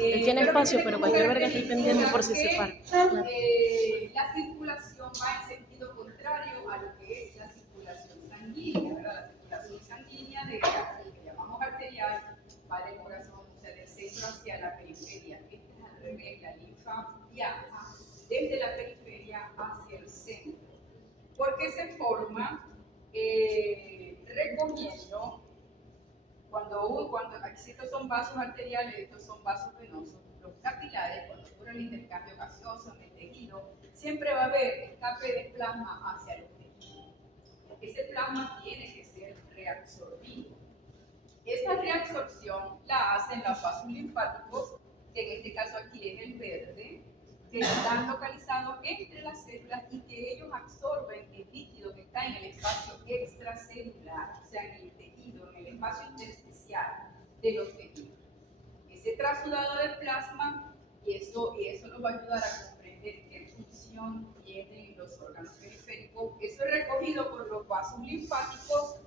Él tiene espacio, pero cualquier verga está pendiente por si se para. La circulación va en sentido contrario a lo que es la circulación sanguínea, ¿verdad? La circulación sanguínea de lo que llamamos arterial va del corazón, o sea, del centro hacia la periferia. Esta es al revés, la linfa viaja desde la periferia hacia el centro. ¿Por qué se forma? Recomiendo, aquí estos son vasos arteriales, estos son vasos venosos, los capilares, cuando ocurre el intercambio gaseoso en el tejido, siempre va a haber escape de plasma hacia los tejidos. Ese plasma tiene que ser reabsorbido. Esta reabsorción la hacen los vasos linfáticos, que en este caso aquí es el verde, que están localizados entre las células y que ellos absorben el líquido que está en el espacio extracelular, o sea, en el tejido, en el espacio intersticial de los tejidos. Ese trasudado de plasma, y eso nos va a ayudar a comprender qué función tienen los órganos periféricos. Eso es recogido por los vasos linfáticos,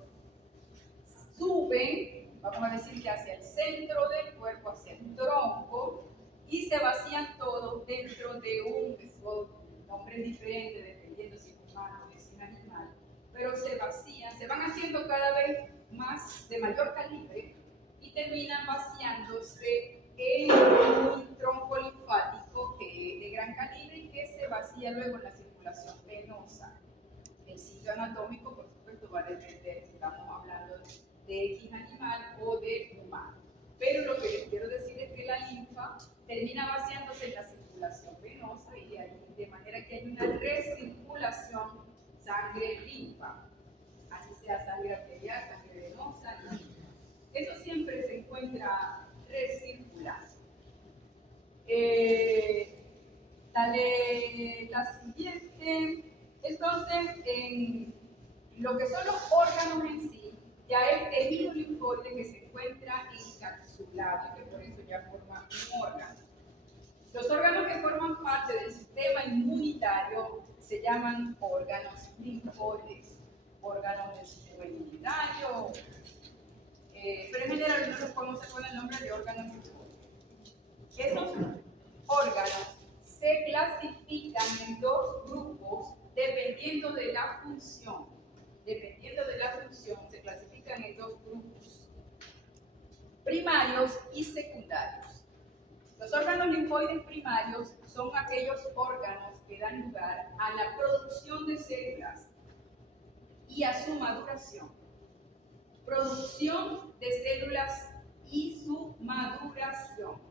suben, vamos a decir que hacia el centro del cuerpo, hacia el tronco, y se vacían todos dentro de nombres diferentes, dependiendo si es humano o si es animal, pero se vacían, se van haciendo cada vez más de mayor calibre y terminan vaciándose en un tronco linfático que es de gran calibre y que se vacía luego en la circulación venosa. El sitio anatómico, por supuesto, va a depender si estamos hablando de X animal o de humano. Pero lo que les quiero decir es que la linfa termina vaciándose en la circulación venosa y de manera que hay una recirculación sangre-linfa, así sea sangre arterial, sangre venosa, linfa. Eso siempre se encuentra recirculando. Dale la siguiente. Entonces, en lo que son los órganos en sí, ya el tejido linfoide que se encuentra encapsulado y que por eso ya forma un órgano. Los órganos que forman parte del sistema inmunitario se llaman órganos linfoides, órganos del sistema inmunitario, pero en general no los conoce con el nombre de órganos linfoides. Esos órganos se clasifican en dos grupos dependiendo de la función. Dependiendo de la función, se clasifican en dos grupos: primarios y secundarios. Los órganos linfoides primarios son aquellos órganos que dan lugar a la producción de células y a su maduración. Producción de células y su maduración.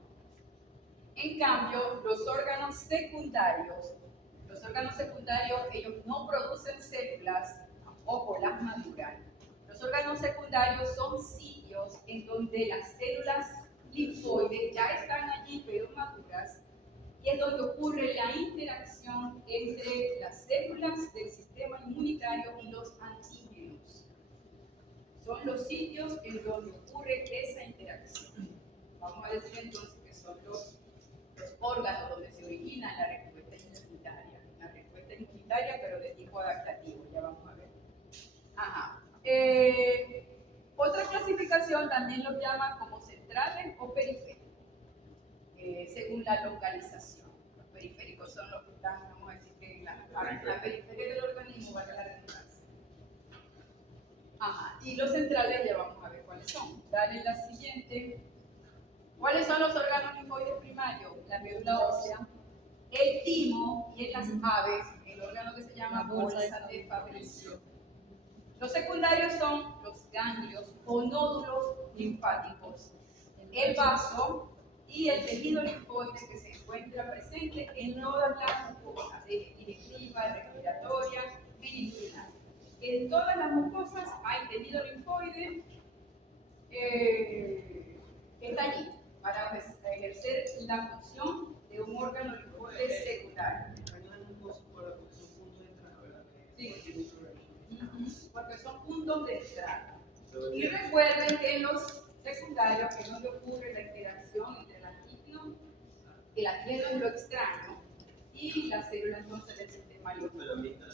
En cambio, los órganos secundarios, ellos no producen células, tampoco las maduran. Los órganos secundarios son sitios en donde las células linfoides ya están allí, pero maduras, y es donde ocurre la interacción entre las células del sistema inmunitario y los antígenos. Son los sitios en donde ocurre esa interacción. Vamos a decir entonces que son los órganos donde se origina la respuesta inmunitaria, pero de tipo adaptativo, ya vamos a ver. Ajá. Otra clasificación también los llama como centrales o periféricos, según la localización. Los periféricos son los que están, vamos a decir, que en la periferia del organismo, valga la redundancia. Ajá. Y los centrales ya vamos a ver cuáles son. Dale la siguiente. ¿Cuáles son los órganos linfoides primarios? La médula ósea, el timo y en las aves, el órgano que se llama bolsa de Fabricio. Los secundarios son los ganglios o nódulos linfáticos, el vaso y el tejido linfoide que se encuentra presente en todas las mucosas, digestiva, respiratoria, intestinal. En todas las mucosas hay tejido linfoide que está allí para ejercer la función de un órgano linfoide secundario. Sí, porque son puntos de entrada. Y recuerden que en los secundarios, que no le ocurre la interacción entre el antígeno es lo extraño, y las células entonces del sistema linfático.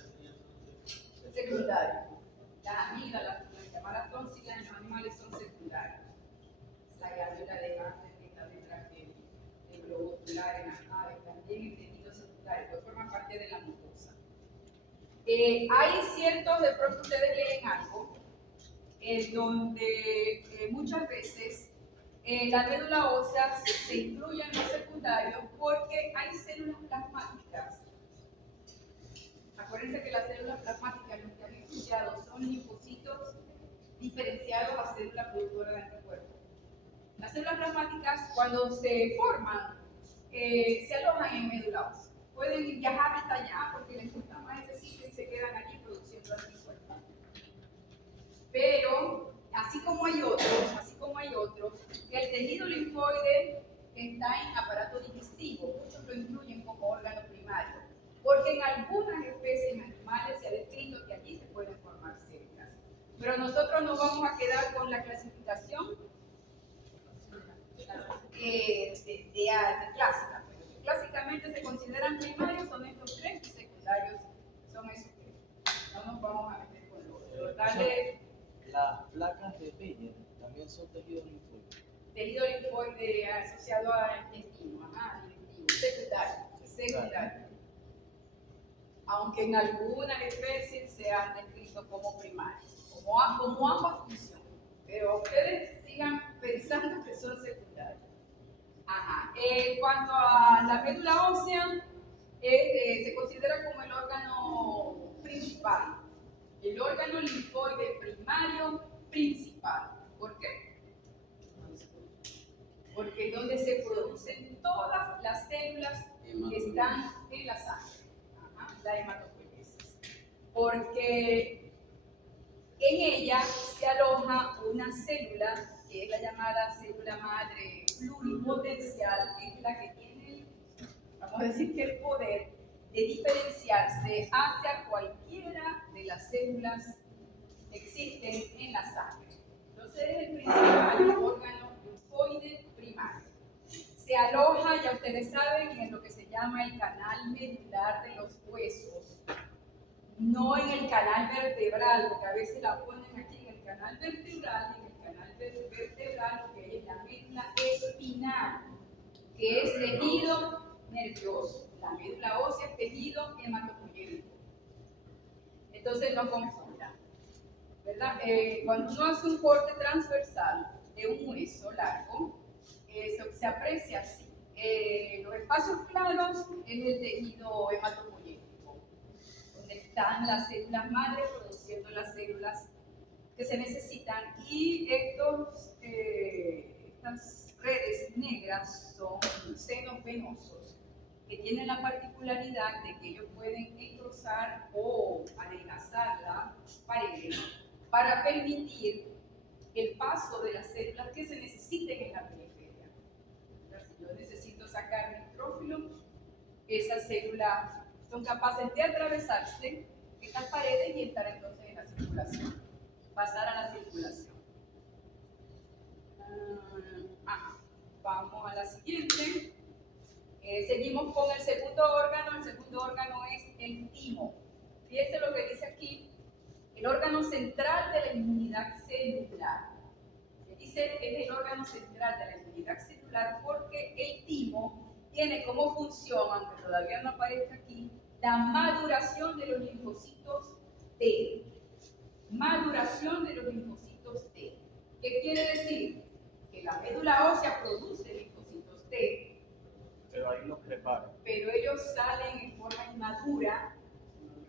Secundario. Las amígdalas, las llamadas tóxicas en los animales son secundarias. La glándula de Gardner que está detrás de Hay ciertos, de pronto ustedes leen algo, donde muchas veces la médula ósea se incluye en los secundarios porque hay células plasmáticas. Acuérdense que las células plasmáticas, los que han estudiado, son linfocitos diferenciados a células productoras de anticuerpos. Las células plasmáticas, cuando se forman, se alojan en médula ósea. Pueden viajar hasta allá porque les gusta más ese sitio y se quedan allí produciendo anticuerpos. Pero, así como hay otros, el tejido linfoide está en aparato digestivo. Muchos lo incluyen como órgano primario, porque en algunas especies animales se ha descrito que allí se pueden formar células. Pero nosotros nos vamos a quedar con la clasificación clásica. Clásicamente se consideran primarios, son estos tres, y secundarios son esos tres. No nos vamos a meter con los otros. Las placas de Peña también son tejidos linfóides. Tejido linfoide asociado al intestino, secundario. Aunque en algunas especies se han descrito como primarios, como ambas funciones. Pero ustedes sigan pensando que son secundarios. En cuanto a la médula ósea, se considera como el órgano principal, el órgano linfoide primario principal. ¿Por qué? Porque es donde se producen todas las células que están en la sangre, la hematopoiesis. Porque en ella se aloja una célula que es la llamada célula madre pluripotencial, que es la que tiene, vamos a decir que el poder de diferenciarse hacia cualquiera de las células que existen en la sangre. Entonces es el principal órgano linfoide primario. Se aloja, ya ustedes saben, en lo que se llama el canal medular de los huesos, no en el canal vertebral, porque a veces la ponen aquí en el canal vertebral, y en el canal vertebral lo que hay es la médula espinal, que es tejido nervioso. La médula ósea es tejido hematopoyético. Entonces no confundan, ¿verdad? Cuando uno hace un corte transversal de un hueso largo, se aprecia así. Los espacios claros en el tejido hematopoyético, donde están las células madre produciendo las células que se necesitan, y estas redes negras son senos venosos que tienen la particularidad de que ellos pueden engrosar o adelgazar la pared para permitir el paso de las células que se necesiten en la periferia. Si yo necesito sacar nitrófilo, esas células son capaces de atravesarse estas paredes y estar entonces en la circulación, pasar a la circulación. Vamos a la siguiente. Seguimos con el segundo órgano. El segundo órgano es el timo. Fíjense lo que dice aquí, el órgano central de la inmunidad celular. Se dice que es el órgano central de la inmunidad celular porque el timo tiene como función, aunque todavía no aparezca aquí, la maduración de los linfocitos T. Maduración de los linfocitos T. ¿Qué quiere decir? Que la médula ósea produce linfocitos T, Pero ahí los preparan. pero ellos salen en forma inmadura,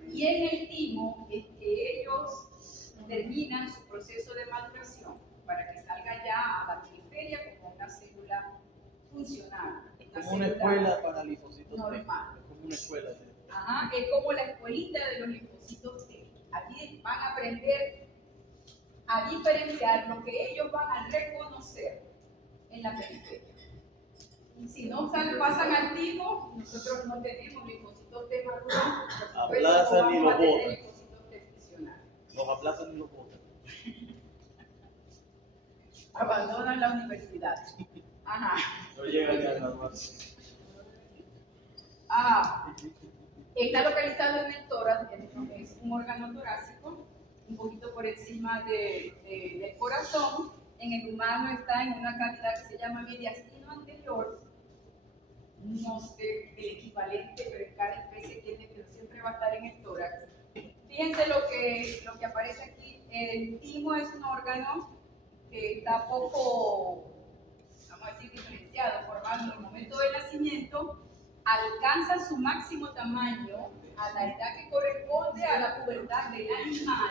y en el timo es que ellos terminan su proceso de maduración para que salga ya a la periferia como una célula funcional. Es como una escuela para linfocitos T. Normal. Es como una escuela. Es como la escuelita de los linfocitos T. Allí van a aprender a diferenciar lo que ellos van a reconocer en la periferia. Si no pasan al timo, nosotros no tenemos linfocitos T maduros, Aplazan y los botan. Linfocitos T funcionales. Los aplazan y los botan. Abandonan la universidad. No llegan ni a graduarse. Está localizado en el tórax, es un órgano torácico, un poquito por encima del corazón. En el humano está en una cavidad que se llama mediastino anterior. No sé el equivalente, pero en cada especie tiene, pero siempre va a estar en el tórax. Fíjense lo que aparece aquí. El timo es un órgano que está poco, vamos a decir, diferenciado, formado en el momento del nacimiento, alcanza su máximo tamaño a la edad que corresponde a la pubertad del animal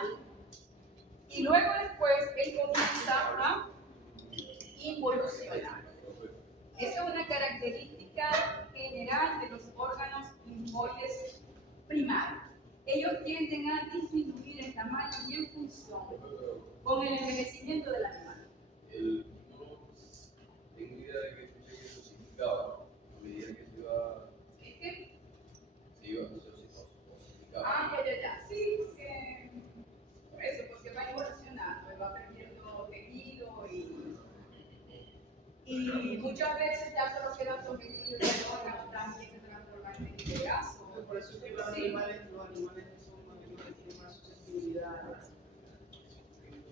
y luego después él comienza a involucionar. Esa es una característica general de los órganos linfoides primarios. Ellos tienden a disminuir en tamaño y en función con el envejecimiento del animal. No tengo idea de qué eso significaba a medida que se iba, ¿Viste? osificaba. Ya. Sí, por eso, porque va evolucionando, va perdiendo tejido y muchas veces ya solo quedan los tejidos y los órganos también se transforman en tejidos. Por eso es que los animales que son animales que tienen más susceptibilidad.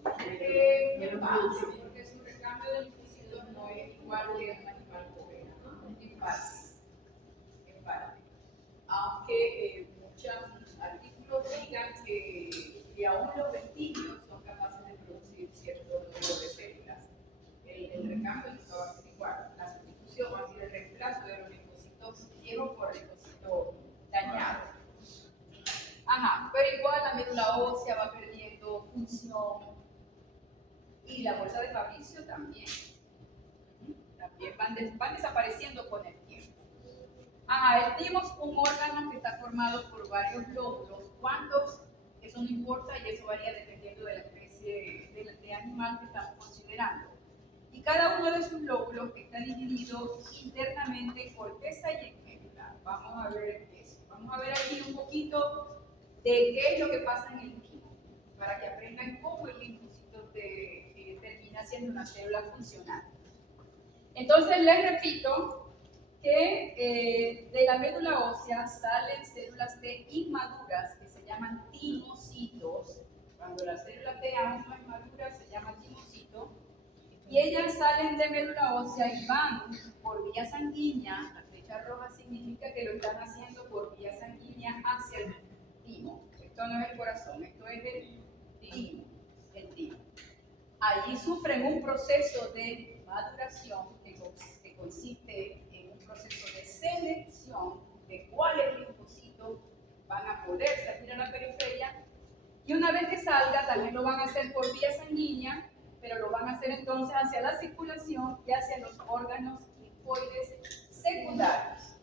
En parte, porque su recambio de linfocitos no es igual que un animal joven, en parte. Aunque muchos artículos digan que aún los vestigios son capaces de producir cierto número de células. El recambio nunca va a ser igual. La sustitución va a ser el reemplazo de los linfocitos viejos por linfocitos dañados. Pero igual la médula ósea va perdiendo función y la bolsa de Fabricio también. También van desapareciendo con el tiempo. El timo es un órgano que está formado por varios lóbulos. ¿Cuántos? Eso no importa y eso varía dependiendo de la especie de animal que estamos considerando. Y cada uno de sus lóbulos está dividido internamente en corteza y en médula. Vamos a ver eso. Vamos a ver aquí un poquito de qué es lo que pasa en el timo, para que aprendan cómo el linfocito termina siendo una célula funcional. Entonces les repito que de la médula ósea salen células T inmaduras que se llaman timocitos. Cuando la célula T aún no es madura se llama timocito. Y ellas salen de médula ósea y van por vía sanguínea. La flecha roja significa que lo están haciendo por vía sanguínea hacia el timo. Esto no es el corazón, esto es el timo. Allí sufren un proceso de maduración que consiste en un proceso de selección de cuáles linfocitos van a poder salir a la periferia y una vez que salga también lo van a hacer por vía sanguínea, pero lo van a hacer entonces hacia la circulación y hacia los órganos linfoides secundarios.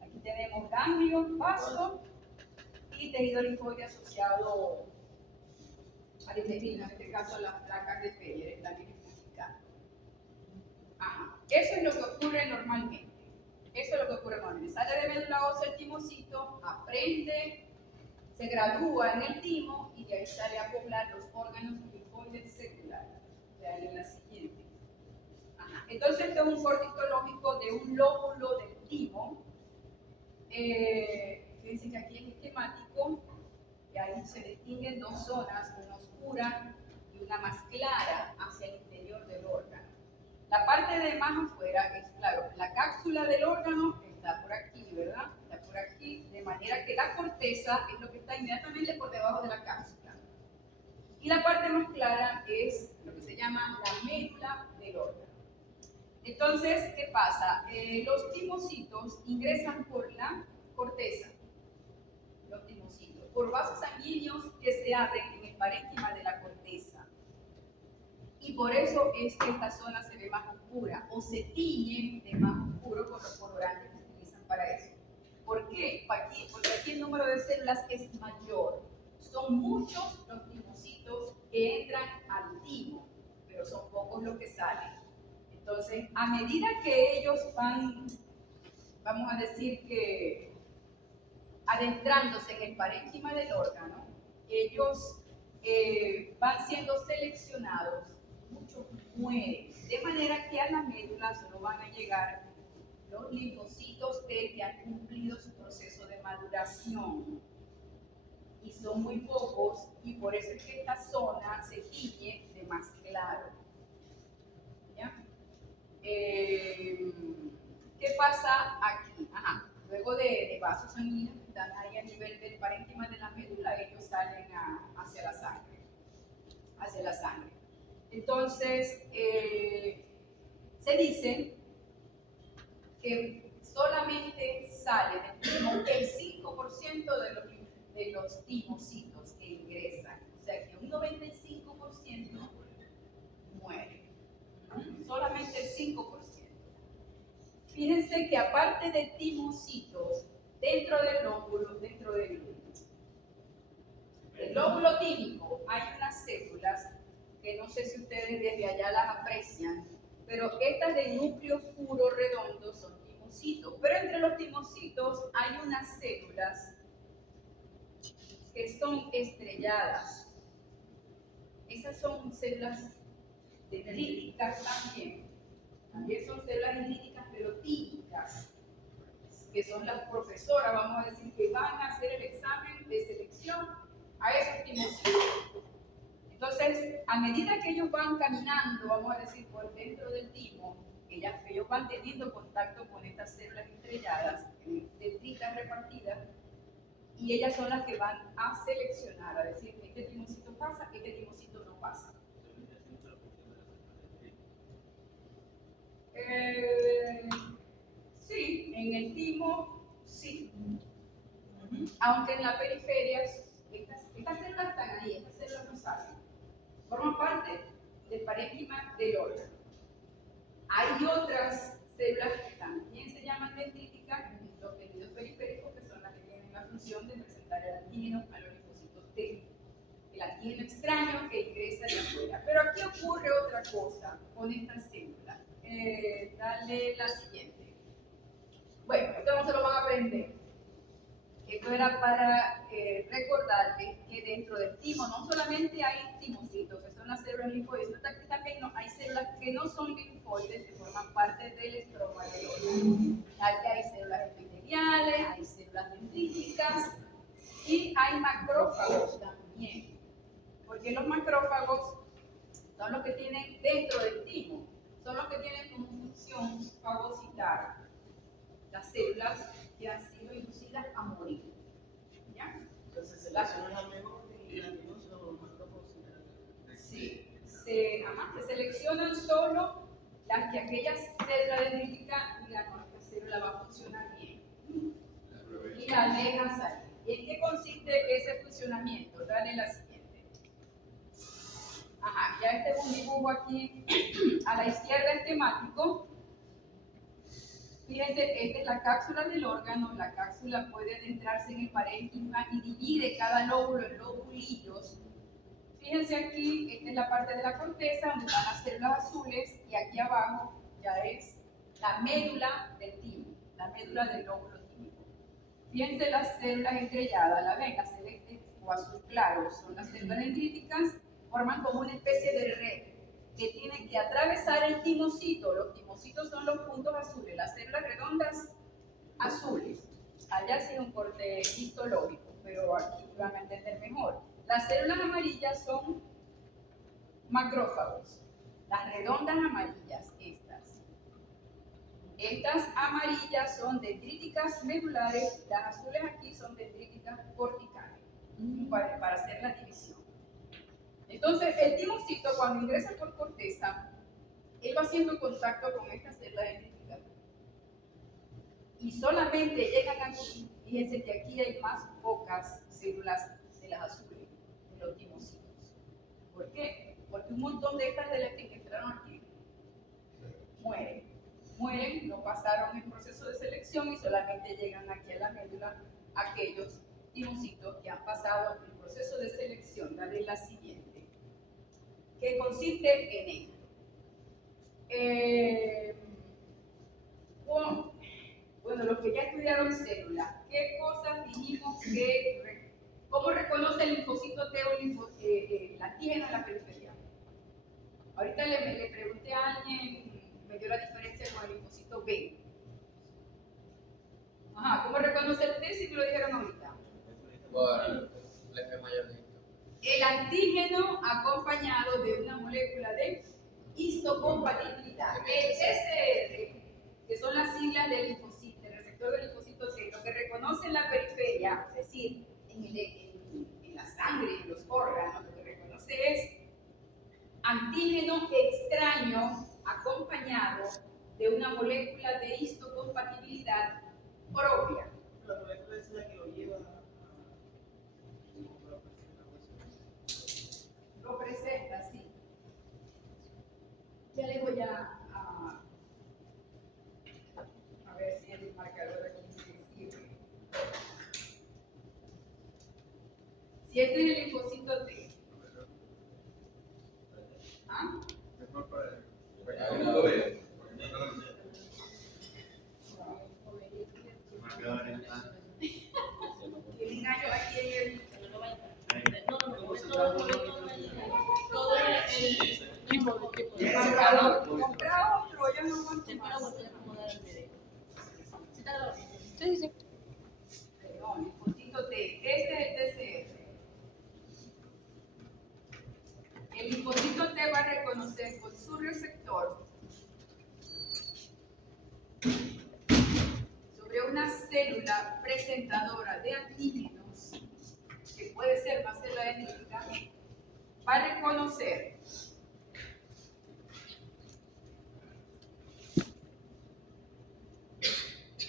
Aquí tenemos ganglio, vaso y tejido linfoide asociado al intestino, en este caso las placas de Peyer están identificadas. Eso es lo que ocurre normalmente. Sale de médula ósea el timocito, aprende, se gradúa en el timo y de ahí sale a poblar los órganos linfoides secundarios. De ahí en la siguiente. Entonces, esto es un corte histológico de un lóbulo del timo. Fíjense que aquí es esquemático. Y ahí se distinguen dos zonas, una oscura y una más clara hacia el interior del órgano. La parte de más afuera es, claro, la cápsula del órgano está por aquí, ¿verdad? Está por aquí, de manera que la corteza es lo que está inmediatamente por debajo de la cápsula. Y la parte más clara es lo que se llama la médula del órgano. Entonces, ¿qué pasa? Los timocitos ingresan por la corteza. Los timocitos, por vasos sanguíneos que se abren en el parénquima de la corteza. Y por eso es que esta zona se ve más oscura o se tiñe de más oscuro con los colorantes que se utilizan para eso. ¿Por qué? Porque aquí el número de células es mayor. Son muchos los timocitos que entran al timo, pero son pocos los que salen. Entonces, a medida que ellos van, vamos a decir que adentrándose en el parénquima del órgano, ellos van siendo seleccionados, muchos mueren, de manera que a la médula solo van a llegar los linfocitos T que han cumplido su proceso de maduración. Y son muy pocos, y por eso es que esta zona se tiñe de más claro. ¿Ya? ¿Qué pasa aquí? Luego de vasos sanguíneos que están ahí a nivel del parénquima de la médula, ellos hacia la sangre. Entonces, se dice que solamente sale del timo el 5% de los timocitos que ingresan, o sea que un 95% muere, solamente el 5%. Fíjense que aparte de timocitos, dentro del lóbulo tímico hay unas células que no sé si ustedes desde allá las aprecian, pero estas de núcleo oscuro redondo son timocitos. Pero entre los timocitos hay unas células que son estrelladas. Esas son células dendríticas también. También son células dendríticas, pero típicas, que son las profesoras, vamos a decir, que van a hacer el examen de selección a esos timocitos. Entonces, a medida que ellos van caminando, vamos a decir, por dentro del timo, ellos van teniendo contacto con estas células estrelladas, dendritas repartidas, y ellas son las que van a seleccionar, a decir, este timocito pasa, este timocito no pasa. Sí, en el timo, sí. Aunque en la periferia, estas células están ahí, estas células no salen. Forman parte del parénquima del órgano. Hay otras células que también se llaman dendríticas, los tejidos periféricos, que son las que tienen la función de presentar el antígeno a los linfocitos T. El antígeno extraño que ingresa de afuera. Pero aquí ocurre otra cosa con estas células. Dale la siguiente. Bueno, esto no se lo van a aprender. Esto era para recordarles que dentro del timo no solamente hay timocitos, que son las células linfoides, sino que también hay células que no son linfoides, que forman parte del estroma del órgano. Aquí hay células epiteliales, hay células dendríticas y hay macrófagos también. Porque los macrófagos son los que tienen dentro del timo, son los que tienen como función fagocitar las células que han sido inducidas a morir. ¿Ya? Entonces se selecciona la mejor y la que no se lo manda por Sí, se seleccionan solo las que aquellas células dendríticas digan, no, esta célula va a funcionar bien. Y la dejan salir. ¿Y en qué consiste ese funcionamiento? Dale la siguiente. Ya este es un dibujo aquí a la izquierda esquemático. Fíjense, esta es la cápsula del órgano. La cápsula puede adentrarse en el parénquima y divide cada lóbulo en lobulillos. Fíjense aquí, esta es la parte de la corteza donde están las células azules y aquí abajo ya es la médula del timo, la médula del lóbulo tímico. Fíjense las células estrelladas, la ven, las celestes o azul claro, son las células dendríticas, forman como una especie de red que tienen que atravesar el timocito. Los timocitos son los puntos azules, las células redondas azules. Allá sí es un corte histológico, pero aquí van a entender mejor. Las células amarillas son macrófagos, las redondas amarillas, estas. Estas amarillas son dendríticas medulares, las azules aquí son dendríticas corticales, para hacer la división. Entonces, el timocito cuando ingresa por corteza, él va haciendo contacto con estas células dendríticas. Y solamente llegan aquí, fíjense que aquí hay más pocas células de las azules, de los timocitos. ¿Por qué? Porque un montón de estas de las que entraron aquí mueren, no pasaron el proceso de selección y solamente llegan aquí a la médula aquellos timocitos que han pasado el proceso de selección. Dale la siguiente, que consiste en esto. Bueno, los que ya estudiaron células, ¿qué cosas dijimos que, cómo reconoce el linfocito T o el antígeno en la periferia? Ahorita le pregunté a alguien, me dio la diferencia con el linfocito B. ¿Cómo reconoce el T si me lo dijeron ahorita? Bueno, el eje mayorista. El antígeno acompañado de una molécula de histocompatibilidad. El SR, que son las siglas del linfocito, del receptor del linfocito T, lo que reconoce en la periferia, es decir, en la sangre, en los órganos, lo que reconoce es antígeno extraño acompañado de una molécula de histocompatibilidad propia. La molécula es la que lo lleva a... Lo presenta, sí. Ya le voy a ver si el marcador aquí me sirve. Si este es el linfocito T. ¿Ah? Ahí no lo veo. El engaño aquí en el... Comprar otro, yo no cuento más. Sí, sí. Perdón, linfocito T. Este es el TCR. El linfocito T va a reconocer con su receptor sobre una célula presentadora de antígenos, que puede ser una célula dendrítica, va a reconocer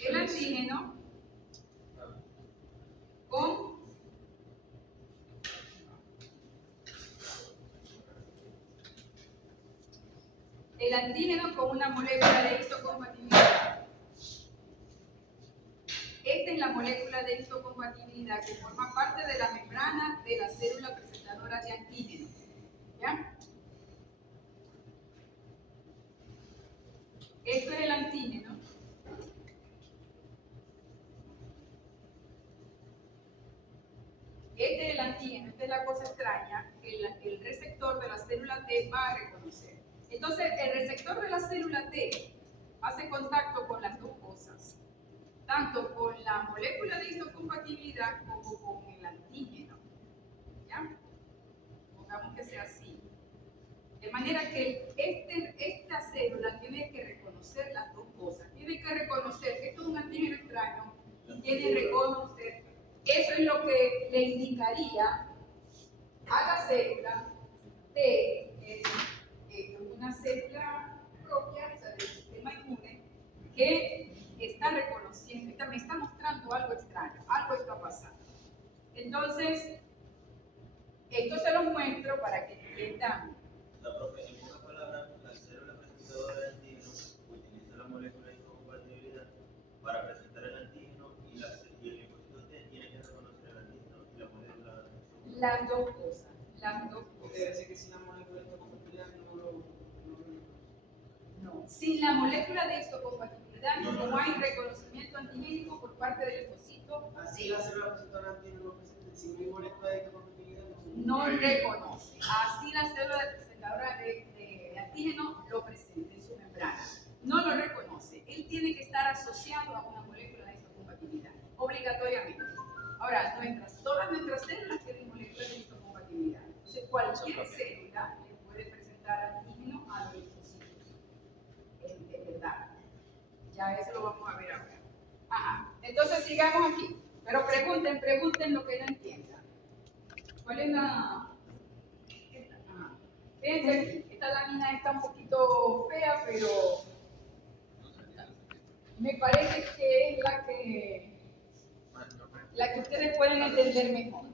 el antígeno con una molécula de histocompatibilidad. Esta es la molécula de histocompatibilidad que forma parte de la membrana de la célula presentadora de antígeno. ¿Ya? Esto es el antígeno. Este es el antígeno, esta es la cosa extraña que el receptor de la célula T va a reconocer. Entonces, el receptor de la célula T hace contacto con las dos cosas, tanto con la molécula de histocompatibilidad como con el antígeno. ¿Ya? Pongamos que sea así. De manera que esta célula tiene que reconocer las dos cosas. Tiene que reconocer que esto es un antígeno extraño y tiene que reconocer. Eso es lo que le indicaría a la célula de una célula propia, o sea, del sistema inmune, que está reconociendo, me está mostrando algo extraño, algo está pasando. Entonces, esto se lo muestro para que entiendan. Profe, en pocas palabras, la célula presentadora de antígeno utiliza la molécula de histocompatibilidad para presentar el antígeno y el linfocito T tiene que reconocer el antígeno y la molécula de histocompatibilidad. Las dos cosas, las dos Quiere cosas. decir que si la molécula de histocompatibilidad No, sin la molécula de histocompatibilidad no hay reconocimiento antigénico por parte del linfocito. así la célula presentadora de antígeno lo presenta, si no hay molécula de histocompatibilidad No reconoce. Así la célula presentadora de antígeno lo presenta en su membrana. No lo reconoce. Él tiene que estar asociado a una molécula de histocompatibilidad, obligatoriamente. Ahora, todas nuestras células tienen moléculas de histocompatibilidad. Entonces, cualquier célula le puede presentar antígeno a los linfocitos. Es verdad. Ya eso lo vamos a ver ahora. Ajá. Entonces, sigamos aquí. Pero pregunten lo que no entiendan. ¿Cuál es la...? Fíjense aquí, esta lámina está un poquito fea, pero me parece que es la que ustedes pueden entender mejor.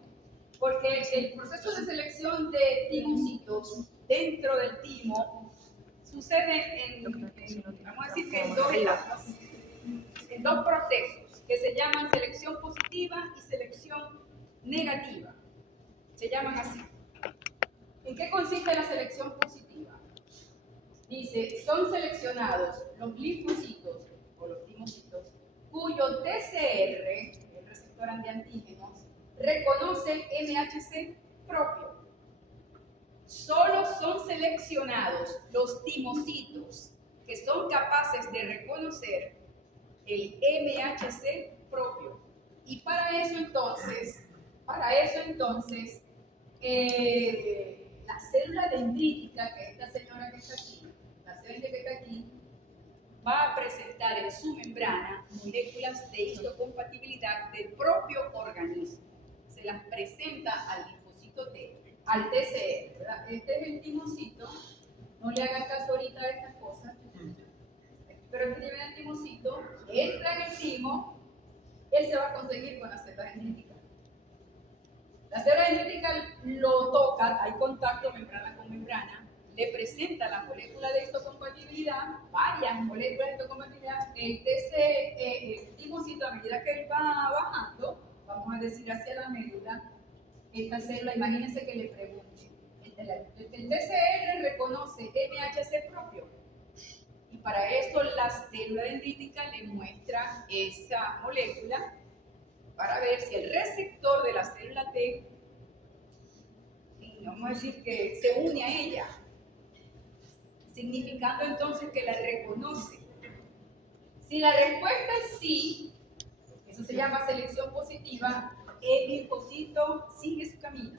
Porque el proceso de selección de timocitos dentro del timo sucede vamos a decir que en dos etapas, en dos procesos que se llaman selección positiva y selección negativa. Se llaman así. ¿En qué consiste la selección positiva? Dice, son seleccionados los linfocitos o los timocitos cuyo TCR, el receptor antiantígenos, reconoce MHC propio. Solo son seleccionados los timocitos que son capaces de reconocer el MHC propio. Y para eso entonces, la célula dendrítica, que es esta señora que está aquí, la célula que está aquí, va a presentar en su membrana moléculas de histocompatibilidad del propio organismo. Se las presenta al linfocito T. al TCR, ¿verdad? Este es el timocito, no le hagan caso ahorita a estas cosas, pero este es el timocito, entra en el timo, él se va a conseguir con la célula dendrítica. La célula dendrítica lo toca, hay contacto membrana con membrana, le presenta la molécula de histocompatibilidad, varias moléculas de histocompatibilidad, el timocito a medida que él va bajando, vamos a decir hacia la médula, esta célula, imagínense que le pregunte, el TCR reconoce MHC propio, y para esto la célula dendrítica le muestra esa molécula para ver si el receptor de la célula T, vamos a decir que se une a ella, significando entonces que la reconoce. Si la respuesta es sí, eso se llama selección positiva, el linfocito sigue su camino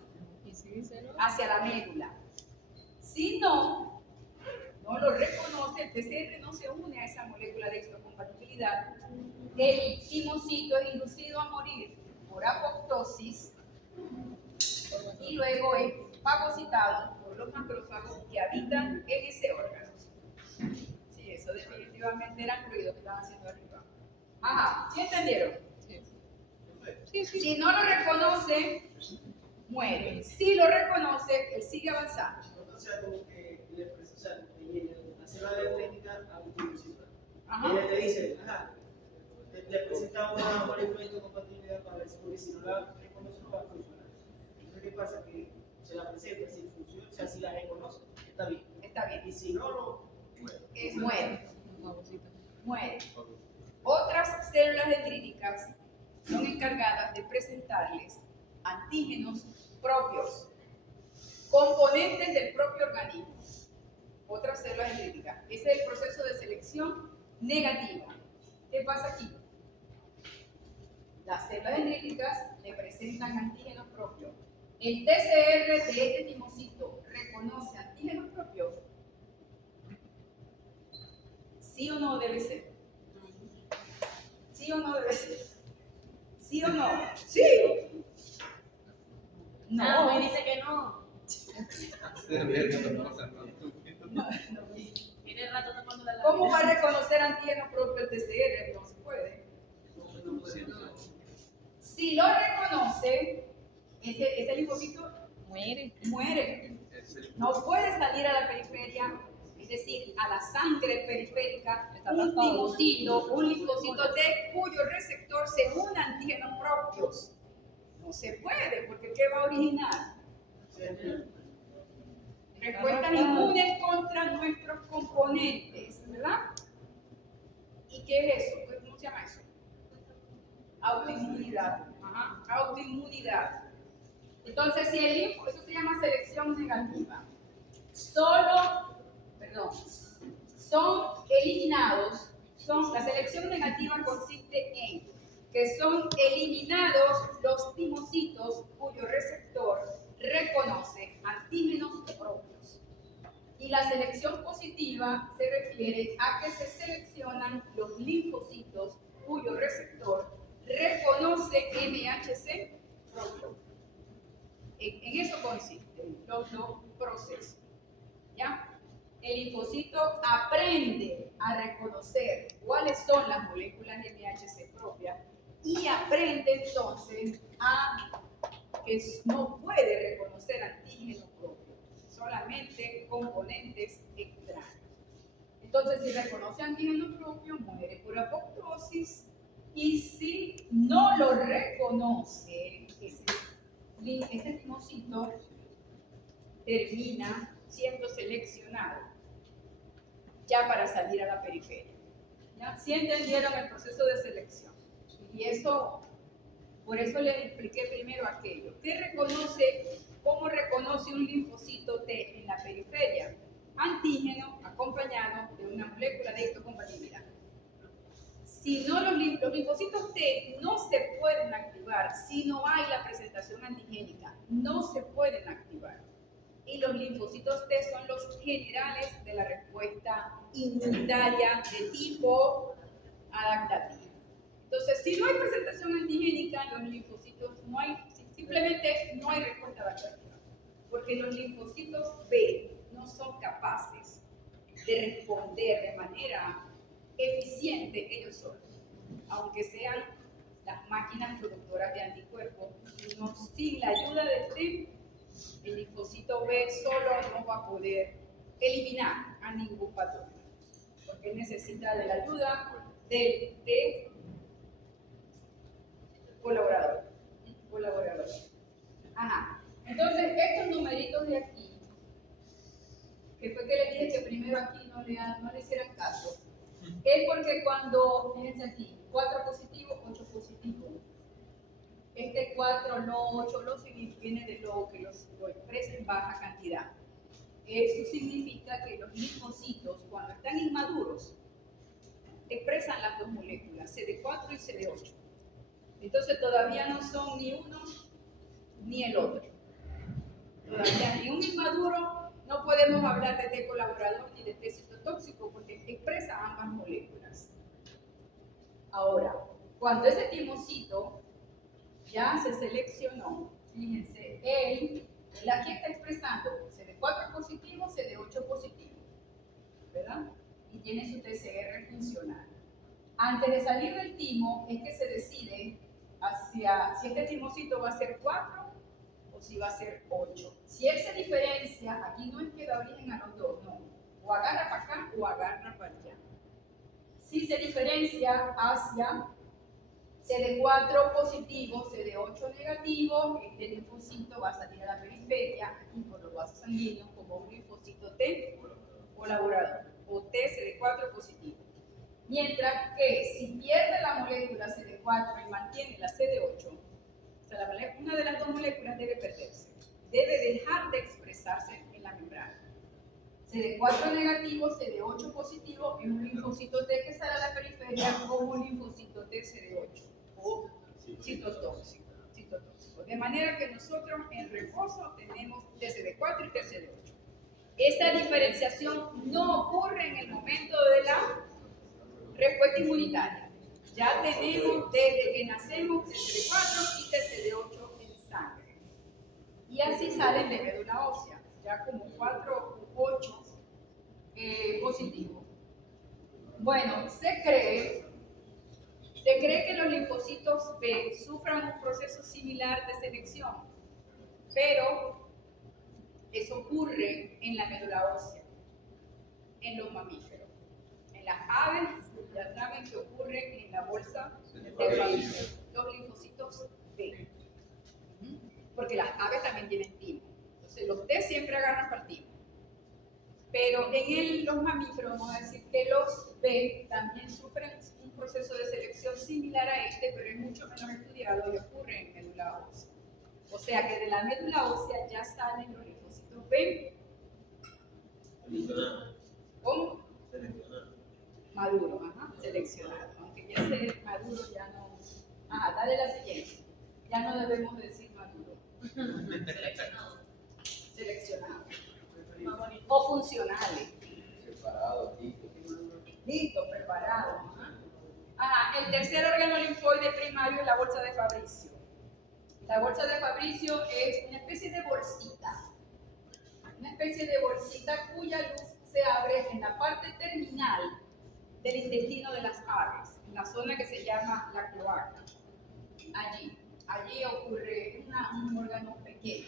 hacia la médula. Si no lo reconoce, el TCR no se une a esa molécula de histocompatibilidad, el timocito es inducido a morir por apoptosis y luego es fagocitado por los macrófagos que habitan en ese órgano. Sí, eso definitivamente era el ruido que estaban haciendo arriba. Ajá, ¿sí entendieron? Si no lo reconoce, muere. Si lo reconoce, él sigue avanzando. O sea, como que le presenta, la célula dendrítica a un timocito. Ajá. Y él le dice, le presenta una molécula de histocompatibilidad para ver si, porque si no la reconoce no va a funcionar. Entonces, ¿qué pasa? Que se la presenta, si funciona, o sea, si la reconoce, está bien. Está bien. Y si no, muere. Muere. Otras células dendríticas son encargadas de presentarles antígenos propios, componentes del propio organismo. Otras células dendríticas. Ese es el proceso de selección negativa. ¿Qué pasa aquí? Las células dendríticas le presentan antígenos propios. El TCR de este timocito reconoce antígenos propios. ¿Sí o no debe ser? ¿Sí o no debe ser? ¿Sí o no? ¡Sí! No. Ah, pues dice que no. Tiene rato tapando la ¿Cómo va a reconocer antígenos propios el TCR? No se puede. Si lo reconoce, ese linfocito muere. No puede salir a la periferia, es decir, a la sangre periférica, un timocito, un linfocito T cuyo receptor se une a antígenos propios. No se puede, porque ¿qué va a originar? Respuestas inmunes contra nuestros componentes, ¿verdad? ¿Y qué es eso? ¿Cómo se llama eso? Autoinmunidad. Ajá, autoinmunidad. Entonces, si el linfo, eso se llama selección negativa. Son eliminados, la selección negativa consiste en que son eliminados los timocitos cuyo receptor reconoce antígenos propios. Y la selección positiva se refiere a que se seleccionan los linfocitos cuyo receptor reconoce MHC propio. En eso consisten los dos procesos. ¿Ya? El linfocito aprende a reconocer cuáles son las moléculas MHC propias y aprende entonces a que no puede reconocer antígeno propio, solamente componentes extraños. Entonces, si reconoce antígeno propio, muere por apoptosis, y si no lo reconoce, ese timocito termina siendo seleccionado ya para salir a la periferia. ¿Ya? ¿Sí entendieron el proceso de selección? Y eso, por eso les expliqué primero aquello. ¿Cómo reconoce un linfocito T en la periferia? Antígeno acompañado de una molécula de histocompatibilidad. Si no, los linfocitos T no se pueden activar si no hay la presentación antigénica. No se pueden activar. Y los linfocitos T son los generales de la respuesta inmunitaria de tipo adaptativo. Entonces, si no hay presentación antigénica en los linfocitos, simplemente no hay respuesta adaptativa. porque los linfocitos B no son capaces de responder de manera eficiente ellos solos, aunque sean las máquinas productoras de anticuerpos, sin la ayuda del T, el linfocito B solo no va a poder eliminar a ningún patógeno, porque necesita de la ayuda del T colaborador. Ajá. Entonces, estos numeritos de aquí, que fue que les dije que primero aquí no le hicieran caso, es porque cuando, fíjense aquí, 4 positivo, 8 positivo. Este 4, no 8, lo viene de lo que lo expresa en baja cantidad. Eso significa que los linfocitos, cuando están inmaduros, expresan las dos moléculas, CD4 y CD8. Entonces todavía no son ni uno ni el otro. Todavía ni un inmaduro no podemos hablar de T colaborador ni de T citotóxico porque expresa ambas moléculas. Ahora, cuando ese timocito ya se seleccionó, fíjense, él aquí está expresando CD4 positivo, CD8 positivo, ¿verdad? Y tiene su TCR funcional. Antes de salir del timo es que se decide hacia si este timocito va a ser 4 o si va a ser 8. Si él se diferencia, aquí no es que da origen a los dos, no. O agarra para acá o agarra para allá. Si se diferencia hacia CD4 positivo, CD8 negativo, este linfocito va a salir a la periferia, aquí por los vasos sanguíneos, como un linfocito T colaborador, o T CD4 positivo. Mientras que si pierde la molécula CD4 y mantiene la CD8, o sea, una de las dos moléculas debe perderse, debe dejar de expresarse en la membrana. CD4 negativo, CD8 positivo es un linfocito T que sale a la periferia como un linfocito T CD8 o citotóxico. De manera que nosotros en reposo tenemos TCD4 y TCD8. Esta diferenciación no ocurre en el momento de la respuesta inmunitaria. Ya tenemos desde que nacemos TCD4 y TCD8 en sangre. Y así salen de médula ósea, ya como 4 u 8 positivos. Bueno, se cree que los linfocitos B sufran un proceso similar de selección, pero eso ocurre en la médula ósea, en los mamíferos. En las aves, ya saben que ocurre en la bolsa de Fabry, los linfocitos B. Porque las aves también tienen timo. Entonces, los T siempre agarran para el timo. Pero en los mamíferos, vamos a decir que los B también sufren un proceso de selección similar a este, pero es mucho menos estudiado y ocurre en médula ósea. O sea que de la médula ósea ya salen los linfocitos B. ¿Cómo? Maduro, seleccionado. Aunque ya sea maduro, ya no. Dale la siguiente. Ya no debemos decir maduro. Seleccionado. O funcionales. Separado, listo. Listo, preparado. El tercer órgano linfoide primario es la bolsa de Fabricio. La bolsa de Fabricio es una especie de bolsita. Una especie de bolsita cuya luz se abre en la parte terminal del intestino de las aves, en la zona que se llama la cloaca. Allí ocurre un órgano pequeño.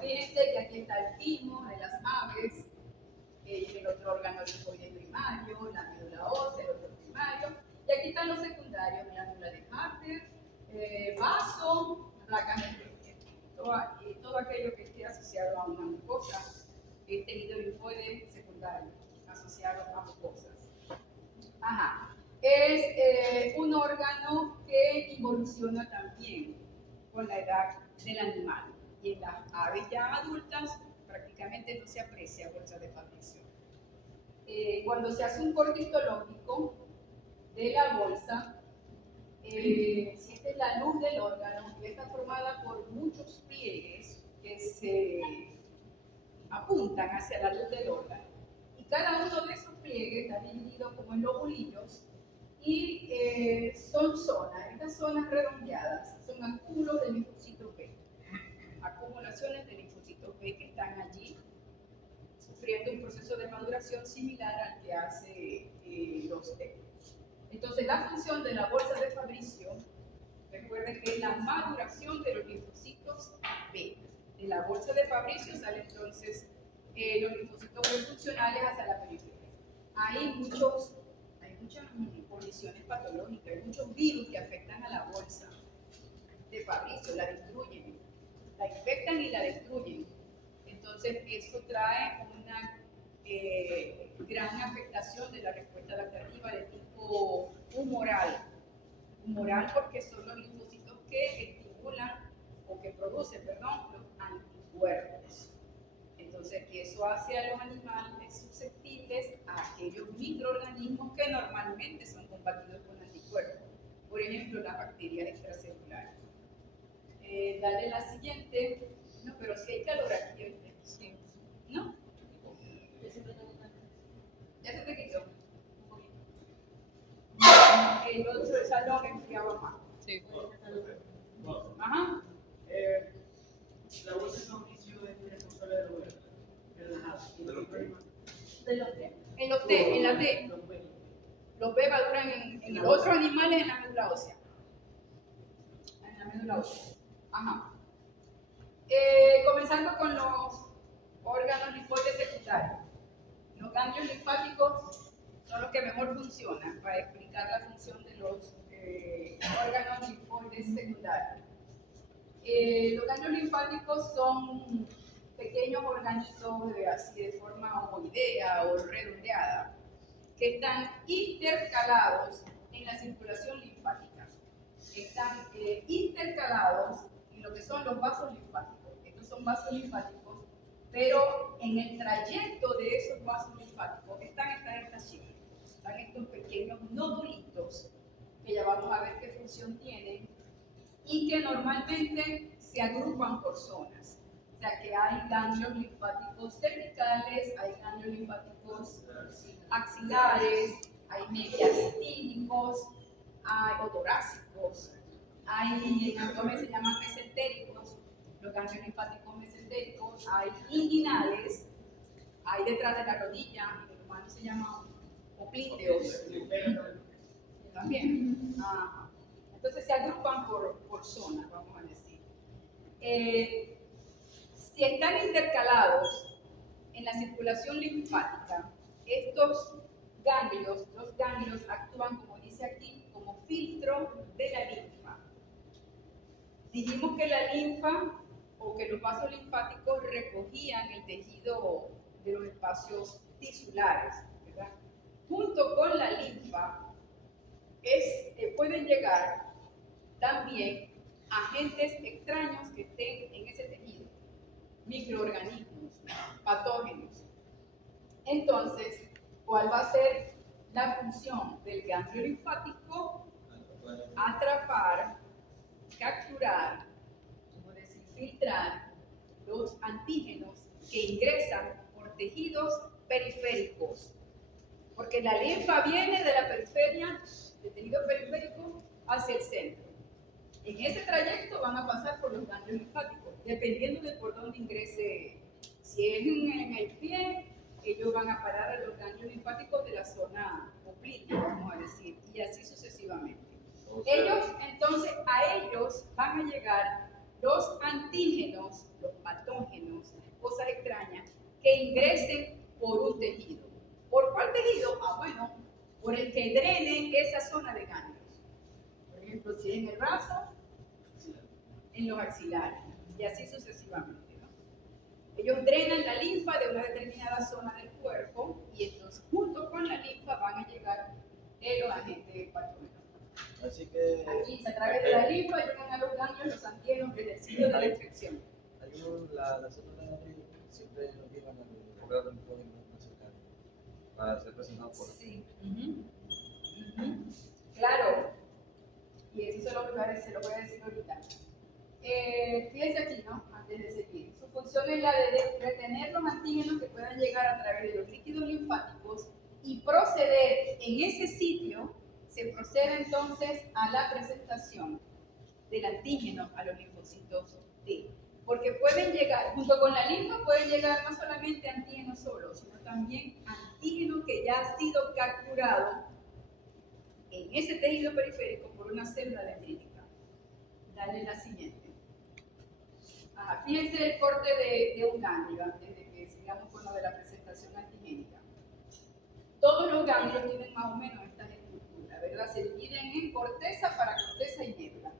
Fíjense que aquí está el timo de las aves, el otro órgano linfoide primario, la médula ósea, el otro primario, y aquí están los secundarios, glándula de Harter, vaso, placas de Brenner, todo aquello que esté asociado a una mucosa, tejido linfoide secundario, asociado a mucosas. Es un órgano que evoluciona también con la edad del animal. Y en las aves ya adultas prácticamente no se aprecia bolsa de Fabricio. Cuando se hace un corte histológico de la bolsa, siente la luz del órgano y está formada por muchos pliegues que se apuntan hacia la luz del órgano. Y cada uno de esos pliegues está dividido como en lobulillos y son zonas. Estas zonas redondeadas son acúmulos de linfocitos B. Acumulaciones de linfocitos B conversión similar al que hace los T. Entonces, la función de la bolsa de Fabricio, recuerden que es la maduración de los linfocitos B. De la bolsa de Fabricio salen entonces los linfocitos B funcionales hacia la periferia. Hay muchas condiciones patológicas, hay muchos virus que afectan a la bolsa de Fabricio, la destruyen, la infectan y la destruyen. Entonces, eso trae una gran afectación de la respuesta adaptativa de tipo humoral. Humoral porque son los linfocitos que estimulan o que producen, los anticuerpos. Entonces, eso hace a los animales susceptibles a aquellos microorganismos que normalmente son combatidos con anticuerpos. Por ejemplo, las bacterias extracelulares. Dale la siguiente. No, pero si hay calor aquí, ¿oíste? Sí. ¿No? Ya se te quitó. El otro salón enfriaba más. Sí. Ajá. La bolsa de Fabricio es responsable de la huelga. De los té. En los T, en la T. Los B maduran en otros animales en la médula ósea. En la médula ósea. Ajá. Comenzando con los órganos linfoides secundarios. Los ganglios linfáticos son los que mejor funcionan para explicar la función de los órganos linfoides secundarios. Los ganglios linfáticos son pequeños organitos así de forma ovoidea o redondeada que están intercalados en la circulación linfática. Están intercalados en lo que son los vasos linfáticos. Estos son vasos linfáticos, pero en el trayecto de esos vasos linfáticos están estas estaciones, están estos pequeños nodulitos que ya vamos a ver qué función tienen y que normalmente se agrupan por zonas. O sea que hay ganglios linfáticos cervicales, hay ganglios linfáticos axilares, hay mediastínicos, hay otorásicos, hay en abdomen se llaman mesentéricos, los ganglios linfáticos mesentéricos, hay inguinales, hay detrás de la rodilla, en el humano se llaman oblíteos, también. Ajá. Entonces se agrupan por zonas, vamos a decir. Si están intercalados en la circulación linfática, estos ganglios, los ganglios actúan, como dice aquí, como filtro de la linfa. Dijimos que la linfa o que los vasos linfáticos recogían el tejido de los espacios tisulares, ¿verdad? Junto con la linfa pueden llegar también agentes extraños que estén en ese tejido, microorganismos, patógenos. Entonces, ¿cuál va a ser la función del ganglio linfático? Atrapar, capturar, como decir, filtrar los antígenos que ingresan por tejidos periféricos. Porque la linfa viene de la periferia, del tejido periférico, hacia el centro. En ese trayecto van a pasar por los ganglios linfáticos, dependiendo de por dónde ingrese. Si es en el pie, ellos van a parar a los ganglios linfáticos de la zona oblitea, vamos a decir, y así sucesivamente. Entonces, a ellos van a llegar los antígenos, los patógenos, las cosas extrañas, que ingresen por un tejido. ¿Por cuál tejido? Bueno, por el que drene esa zona de ganglios. Por ejemplo, si es en el brazo, en los axilares, y así sucesivamente, ¿no? Ellos drenan la linfa de una determinada zona del cuerpo, y entonces, junto con la linfa, van a llegar los agentes patógenos. Así que Aquí, a través de la linfa, llegan a los ganglios los antígenos desde el sitio de la infección. hay las células de abril siempre nos llevan al órgano linfógeno más cercano para ser presentado por Sí. Claro. Y eso se lo voy a decir ahorita. Fíjense aquí, ¿no? Antes de seguir. Su función es la de retener los antígenos que puedan llegar a través de los líquidos linfáticos y proceder en ese sitio. Se procede entonces a la presentación del antígeno a los linfocitos T. Porque pueden llegar, junto con la linfa, pueden llegar no solamente antígenos solos, sino también antígenos antígeno que ya ha sido capturado en ese tejido periférico por una célula dendrítica. Dale la siguiente. Ajá, fíjense el corte de un ganglio antes de que sigamos con lo de la presentación antigénica. Todos los ganglios tienen más o menos estas estructuras, ¿verdad? Se dividen en corteza, paracorteza y médula.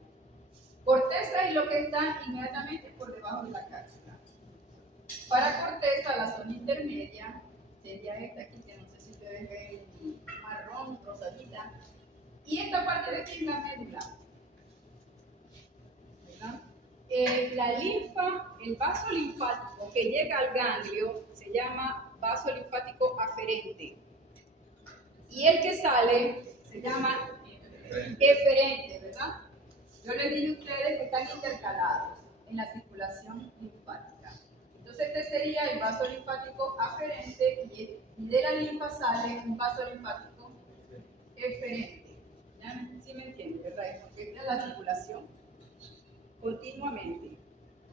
Corteza es lo que está inmediatamente por debajo de la cápsula. Paracorteza, la zona intermedia, sería esta aquí, que no sé si ustedes ven marrón, rosadita. Y esta parte de aquí es la médula. ¿Verdad? La linfa, el vaso linfático que llega al ganglio se llama vaso linfático aferente. Y el que sale se llama eferente, ¿verdad? Yo les dije a ustedes que están intercalados en la circulación linfática. Entonces este sería el vaso linfático aferente y de la linfa sale un vaso linfático eferente. ¿Ya? ¿Sí me entienden, verdad? Porque esta es la circulación continuamente.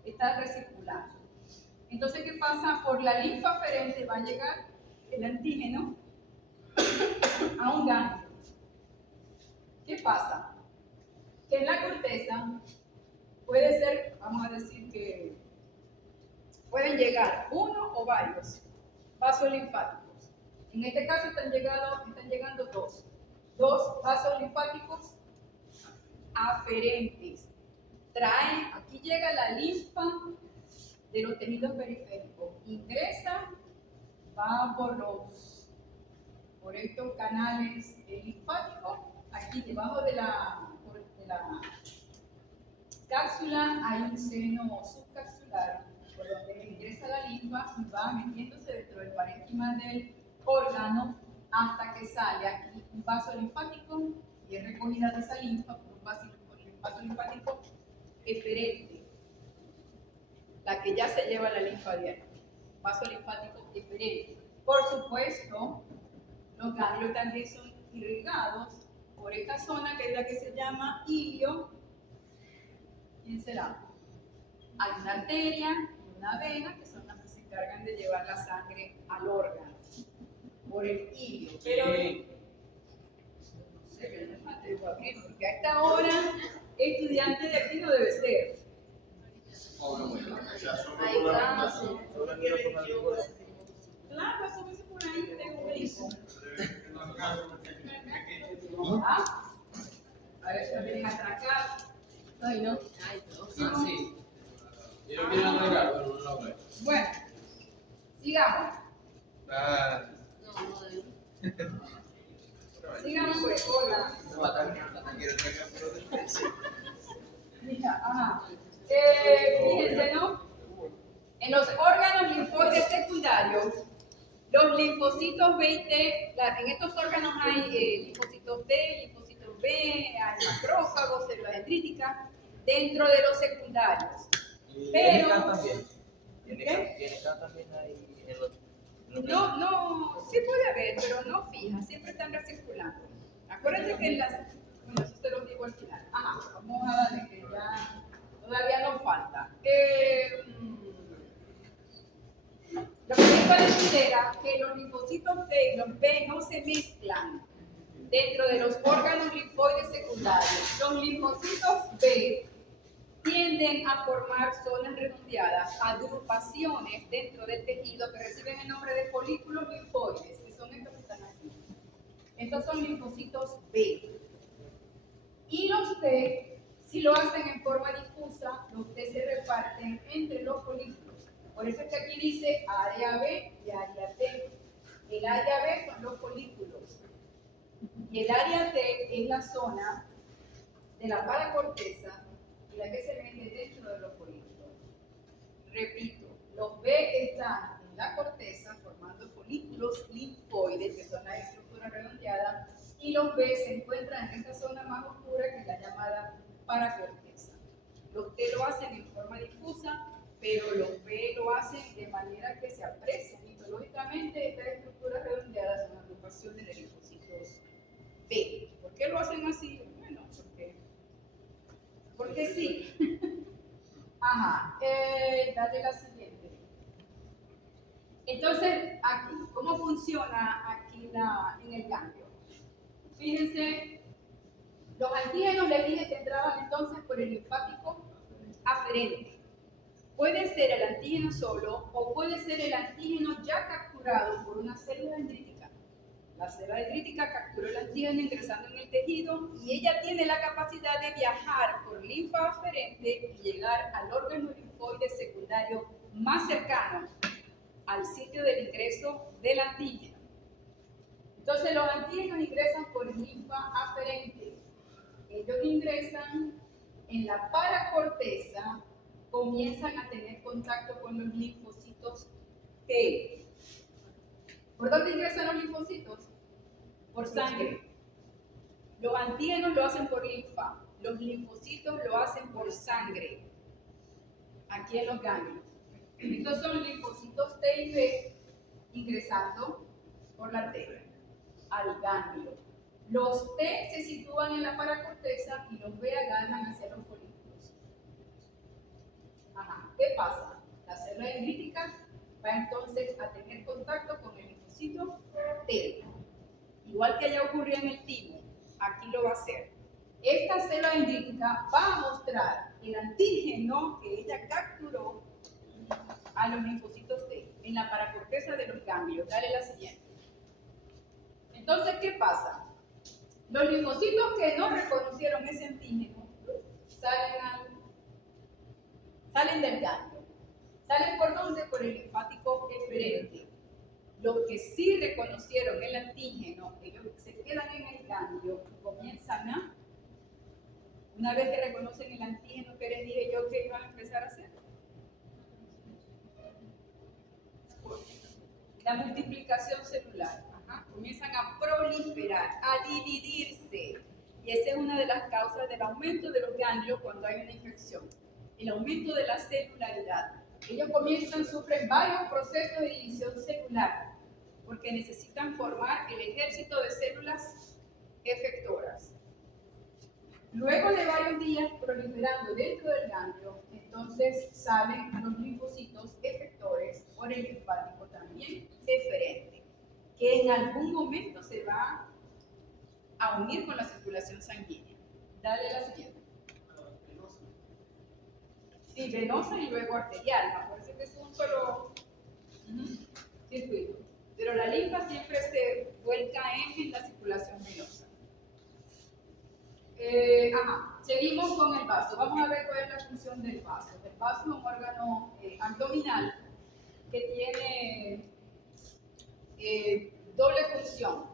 Está recirculando. Entonces, ¿qué pasa? Por la linfa aferente va a llegar el antígeno a un ganglio. ¿Qué pasa? Que en la corteza puede ser, vamos a decir que pueden llegar uno o varios vasos linfáticos. En este caso están llegando dos vasos linfáticos aferentes. Traen, aquí llega la linfa de los tejidos periféricos, ingresa, va por estos canales linfáticos, aquí debajo de la cápsula hay un seno subcapsular por donde ingresa la linfa y va metiéndose dentro del parénquima del órgano hasta que sale aquí un vaso linfático y es recogida de esa linfa por un vaso linfático eferente, la que ya se lleva la linfa diaria, vaso linfático eferente. Por supuesto, los ganglios también son irrigados por esta zona que es la que se llama ilio. ¿Quién será? Hay una arteria y una vena que son las que se encargan de llevar la sangre al órgano por el ilio. Pero no sé, yo no me atrevo a abrir porque a esta hora estudiante de aquí no debe ser. Ahí está. Claro, asómese por ahí que tengo un grifo. ¿Ah? A ver si me vienen a atracar. Ay, no. Ay, no. Sí. Yo no quiero atracar, pero no lo veo. Bueno, sigamos. Sigamos pues, hola. Mira, ajá. Fíjense, ¿no? En los órganos linfoides secundarios, los linfocitos B y T, en estos órganos hay linfocitos T, linfocitos B, hay macrófagos, células dendríticas, dentro de los secundarios. Pero, también. ¿qué? También hay en los No, sí puede haber, pero no fija, siempre están recirculando. Acuérdense que bueno, eso se los digo al final. Ajá, vamos a darle que ya todavía nos falta. Lo que esto considera que los linfocitos T y los B no se mezclan dentro de los órganos linfoides secundarios. Los linfocitos B tienden a formar zonas redondeadas, agrupaciones dentro del tejido que reciben el nombre de folículos linfoides, que son estos que están aquí. Estos son linfocitos B. Y los T, si lo hacen en forma difusa, los T se reparten entre los folículos. Por eso es que aquí dice área B y área T. El área B son los folículos. Y el área T es la zona de la paracorteza y la que se vende dentro de los folículos. Repito, los B están en la corteza formando folículos linfoides, que son las estructuras redondeadas, y los B se encuentran en esta zona más oscura que es la llamada paracorteza. Los T lo hacen en forma difusa, pero los B lo hacen de manera que se aprecian. Histológicamente, estas estructuras redondeadas son agrupaciones de linfocitos B. ¿Por qué lo hacen así? Bueno, porque sí. Ajá, dale la siguiente. Entonces, aquí, ¿cómo funciona aquí en el ganglio? Fíjense, los antígenos les dije que entraban entonces por el linfático aferente. Puede ser el antígeno solo o puede ser el antígeno ya capturado por una célula dendrítica. La célula dendrítica capturó el antígeno ingresando en el tejido y ella tiene la capacidad de viajar por linfa aferente y llegar al órgano linfoide secundario más cercano al sitio del ingreso del antígeno. Entonces los antígenos ingresan por linfa aferente. Ellos ingresan en la paracorteza, comienzan a tener contacto con los linfocitos T. ¿Por dónde ingresan los linfocitos? Por sangre. Los antígenos lo hacen por linfa, los linfocitos lo hacen por sangre, aquí en los ganglios. Estos son linfocitos T y B ingresando por la arteria al ganglio. Los T se sitúan en la paracorteza y los B agarran hacia los folículos. Ajá. ¿Qué pasa? La célula dendrítica va entonces a tener contacto con el linfocito T. Igual que ya ocurrió en el timo, aquí lo va a hacer. Esta célula dendrítica va a mostrar el antígeno que ella capturó a los linfocitos T en la paracorteza de los ganglios. Dale la siguiente. Entonces, ¿qué pasa? Los linfocitos que no reconocieron ese antígeno salen del ganglio. ¿Salen por dónde? Por el linfático eferente. Los que sí reconocieron el antígeno, ellos se quedan en el ganglio y comienzan a, una vez que reconocen el antígeno que les dije yo que iban a empezar a hacer, la multiplicación celular. Comienzan a proliferar, a dividirse. Y esa es una de las causas del aumento de los ganglios cuando hay una infección. El aumento de la celularidad. Ellos sufren varios procesos de división celular porque necesitan formar el ejército de células efectoras. Luego de varios días proliferando dentro del ganglio, entonces salen los linfocitos efectores por el linfático también eferente, que en algún momento se va a unir con la circulación sanguínea. Dale la siguiente. Sí, venosa y luego arterial. Me parece que es un solo circuito. Pero la linfa siempre se vuelca en la circulación venosa. Seguimos con el vaso. Vamos a ver cuál es la función del vaso. El vaso es un órgano abdominal que tiene doble función.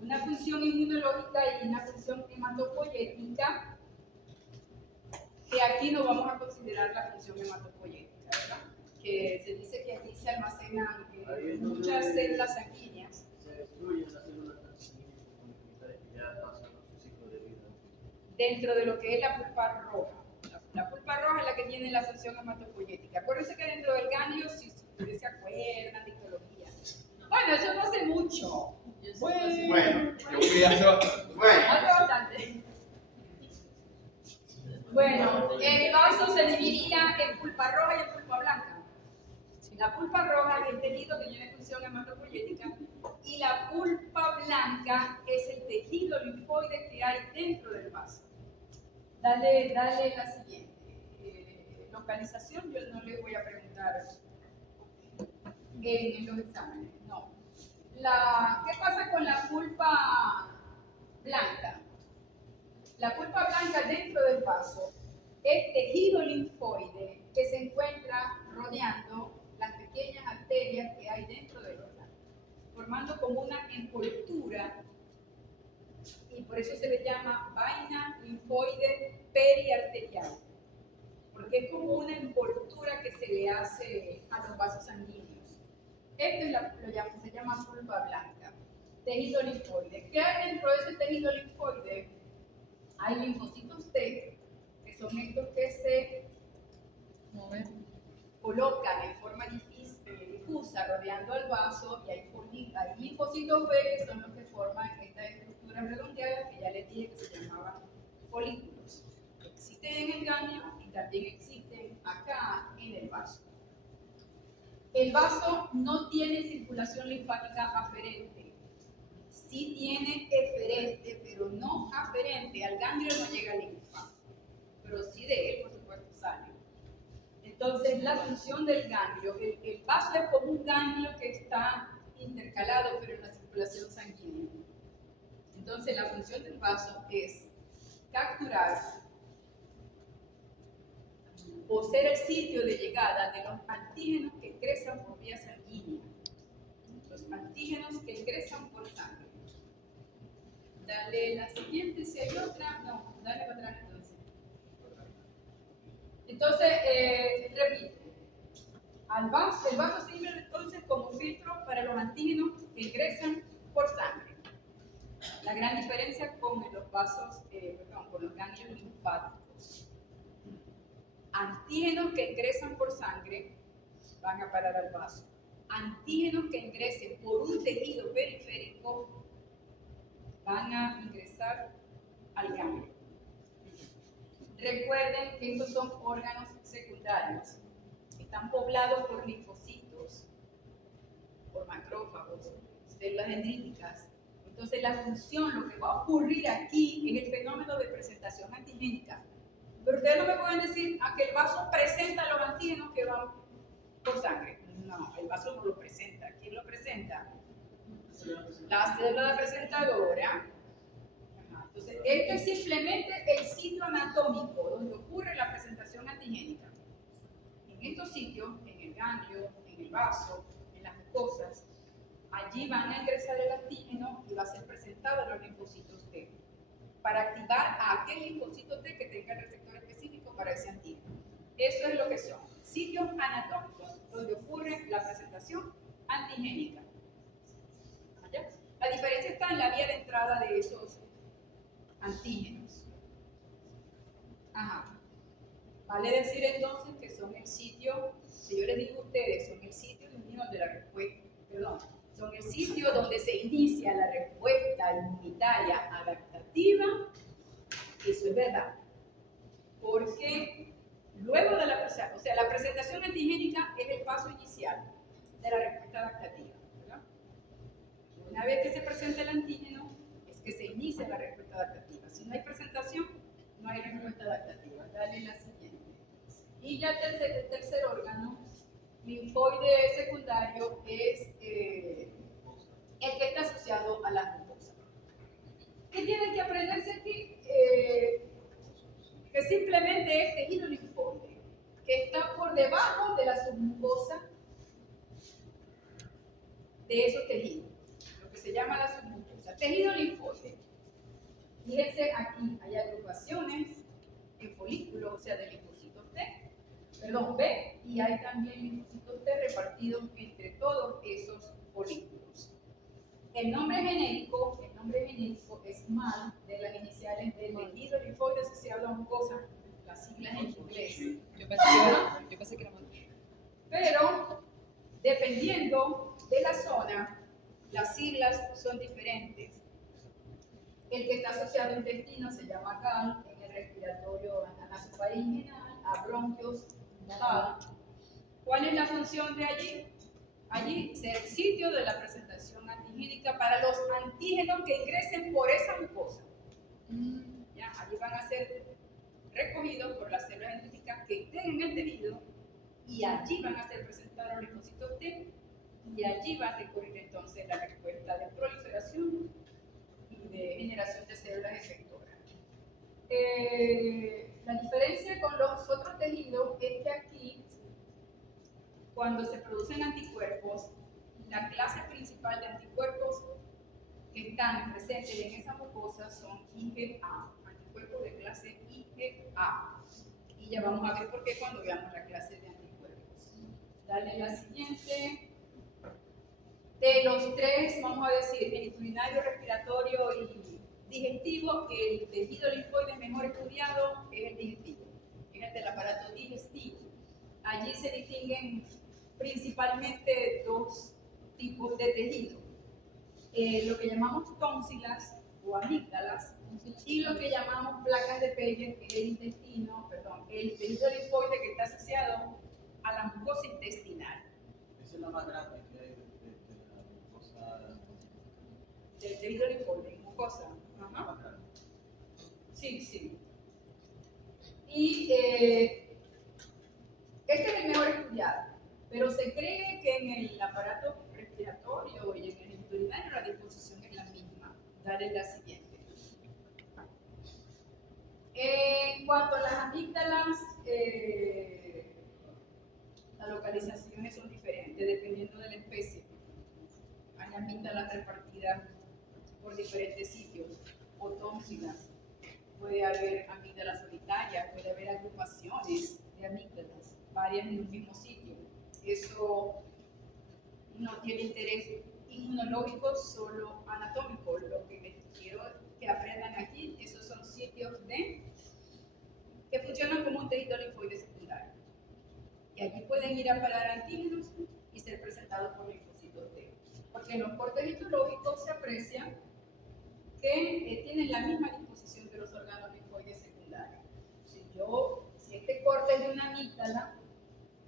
Una función inmunológica y una función hematopoyética, que aquí no vamos a considerar la función hematopoyética, ¿verdad? Que se dice que aquí se almacenan muchas células sanguíneas. Se destruyen las células sanguíneas comunitarias que ya pasan su ciclo de vida. Dentro de lo que es la pulpa roja. La pulpa roja es la que tiene la función hematopoyética. Acuérdense que dentro del ganglio, si ustedes se acuerdan de histología. Bueno, eso no hace mucho. Bueno, yo fui hace bastante. Hace bastante. Bueno, el vaso se dividía en pulpa roja y en pulpa blanca. La pulpa roja es el tejido que tiene función hematopoyética y la pulpa blanca es el tejido linfoide que hay dentro del vaso. Dale la siguiente. Localización, yo no les voy a preguntar en los exámenes, no. ¿Qué pasa con la pulpa blanca? La pulpa blanca dentro del vaso es tejido linfoide que se encuentra rodeando las pequeñas arterias que hay dentro del órgano, formando como una envoltura, y por eso se le llama vaina linfoide periarterial, porque es como una envoltura que se le hace a los vasos sanguíneos. Esto se llama pulpa blanca, tejido linfoide. ¿Qué hay dentro de ese tejido linfoide? Hay linfocitos T, que son estos que se colocan en forma difusa rodeando al vaso, y hay linfocitos B, que son los que forman estas estructuras redondeadas que ya les dije que se llamaban folículos. Existen en el ganglio y también existen acá en el vaso. El vaso no tiene circulación linfática aferente. Sí tiene eferente, pero no aferente. Al ganglio no llega linfa, pero sí de él, por supuesto, sale. Entonces, la función del ganglio, el vaso es como un ganglio que está intercalado, pero en la circulación sanguínea. Entonces, la función del vaso es capturar o ser el sitio de llegada de los antígenos que ingresan por vía sanguínea. Los antígenos que ingresan por sangre. Dale la siguiente, si hay otra. No, dale para atrás entonces. Entonces, repito. El vaso sirve entonces como filtro para los antígenos que ingresan por sangre. La gran diferencia con los vasos, con los ganglios linfáticos. Antígenos que ingresan por sangre van a parar al vaso. Antígenos que ingresen por un tejido periférico van a ingresar al ganglio. Recuerden que estos son órganos secundarios. Están poblados por linfocitos, por macrófagos, células dendríticas. Entonces la función, lo que va a ocurrir aquí es el fenómeno de presentación antigénica. Pero ustedes no me pueden decir que el vaso presenta los antígenos que van por sangre. No, el vaso no lo presenta. ¿Quién lo presenta? La célula presentadora. Entonces, este es simplemente el sitio anatómico donde ocurre la presentación antigénica. En estos sitios, en el ganglio, en el vaso, en las mucosas, allí van a ingresar el antígeno y va a ser presentado a los linfocitos T para activar a aquel linfocito T que tenga el receptor específico para ese antígeno. Eso es lo que son sitios anatómicos donde ocurre la presentación antigénica. ¿Allá? La diferencia está en la vía de entrada de esos antígenos. Ajá. Vale decir entonces que son el sitio, si yo les digo a ustedes, son el sitio de la respuesta, son el sitio donde se inicia la respuesta inmunitaria adaptativa. Eso es verdad. Porque luego de la presentación antigénica es el paso inicial de la respuesta adaptativa, ¿verdad? Una vez que se presenta el antígeno, es que se inicia la respuesta adaptativa. Si no hay presentación, no hay respuesta adaptativa. Dale la siguiente. Y ya el tercer órgano, linfoide secundario, es el que está asociado a la mucosa. ¿Qué tienen que aprenderse aquí? Que simplemente es tejido linfoide, que está por debajo de la submucosa de esos tejidos, lo que se llama la submucosa. Tejido linfoide. Fíjense aquí, hay agrupaciones en folículos, o sea, de linfocitos B, y hay también linfocitos T repartidos entre todos esos folículos. El nombre genérico es MAL, de las iniciales del tejido linfoide asociado a mucosa, las siglas en inglés. Yo pensé que era mal. Pero, dependiendo de la zona, las siglas son diferentes. El que está asociado a intestino se llama GAL, en el respiratorio anasofaringeal, a bronquios, GAL. ¿Cuál es la función de allí? Allí es el sitio de la presentación antigénica para los antígenos que ingresen por esa mucosa. ¿Ya? Allí van a ser recogidos por las células dendríticas que estén en el tejido y allí van a ser presentados los linfocitos T y allí va a ocurrir entonces la respuesta de proliferación y de generación de células efectoras. La diferencia con los otros tejidos es que aquí, cuando se producen anticuerpos, la clase principal de anticuerpos que están presentes en esa mucosa son IgA, anticuerpos de clase IgA. Y ya vamos a ver por qué cuando veamos la clase de anticuerpos. Dale la siguiente. De los tres, vamos a decir, el urinario, respiratorio y digestivo, el tejido linfoide mejor estudiado es el digestivo, es el del aparato digestivo. Allí se distinguen principalmente dos tipos de tejido, lo que llamamos tónsilas o amígdalas y lo que llamamos placas de Peyer, que es el intestino, el tejido linfoide que está asociado a la mucosa intestinal. Esa es la más grande que hay de la cosa. Del tejido linfoide, mucosa. Ajá. Más grande. Sí, sí. Y este es el mejor estudiado, pero se cree que en el aparato respiratorio y en el urinario la disposición es la misma. Dale la siguiente. En cuanto a las amígdalas, las localizaciones son diferentes dependiendo de la especie. Hay amígdalas repartidas por diferentes sitios, o tónsilas. Puede haber amígdalas solitarias, puede haber agrupaciones de amígdalas, varias en un mismo sitio. Eso no tiene interés inmunológico, solo anatómico. Lo que les quiero que aprendan aquí, esos son sitios que funcionan como un tejido linfoide secundario. Y allí pueden ir a parar antígenos y ser presentados por linfocitos T. Porque en los cortes histológicos se aprecia que tienen la misma disposición que los órganos linfoides secundarios. Si este corte es de una amígdala,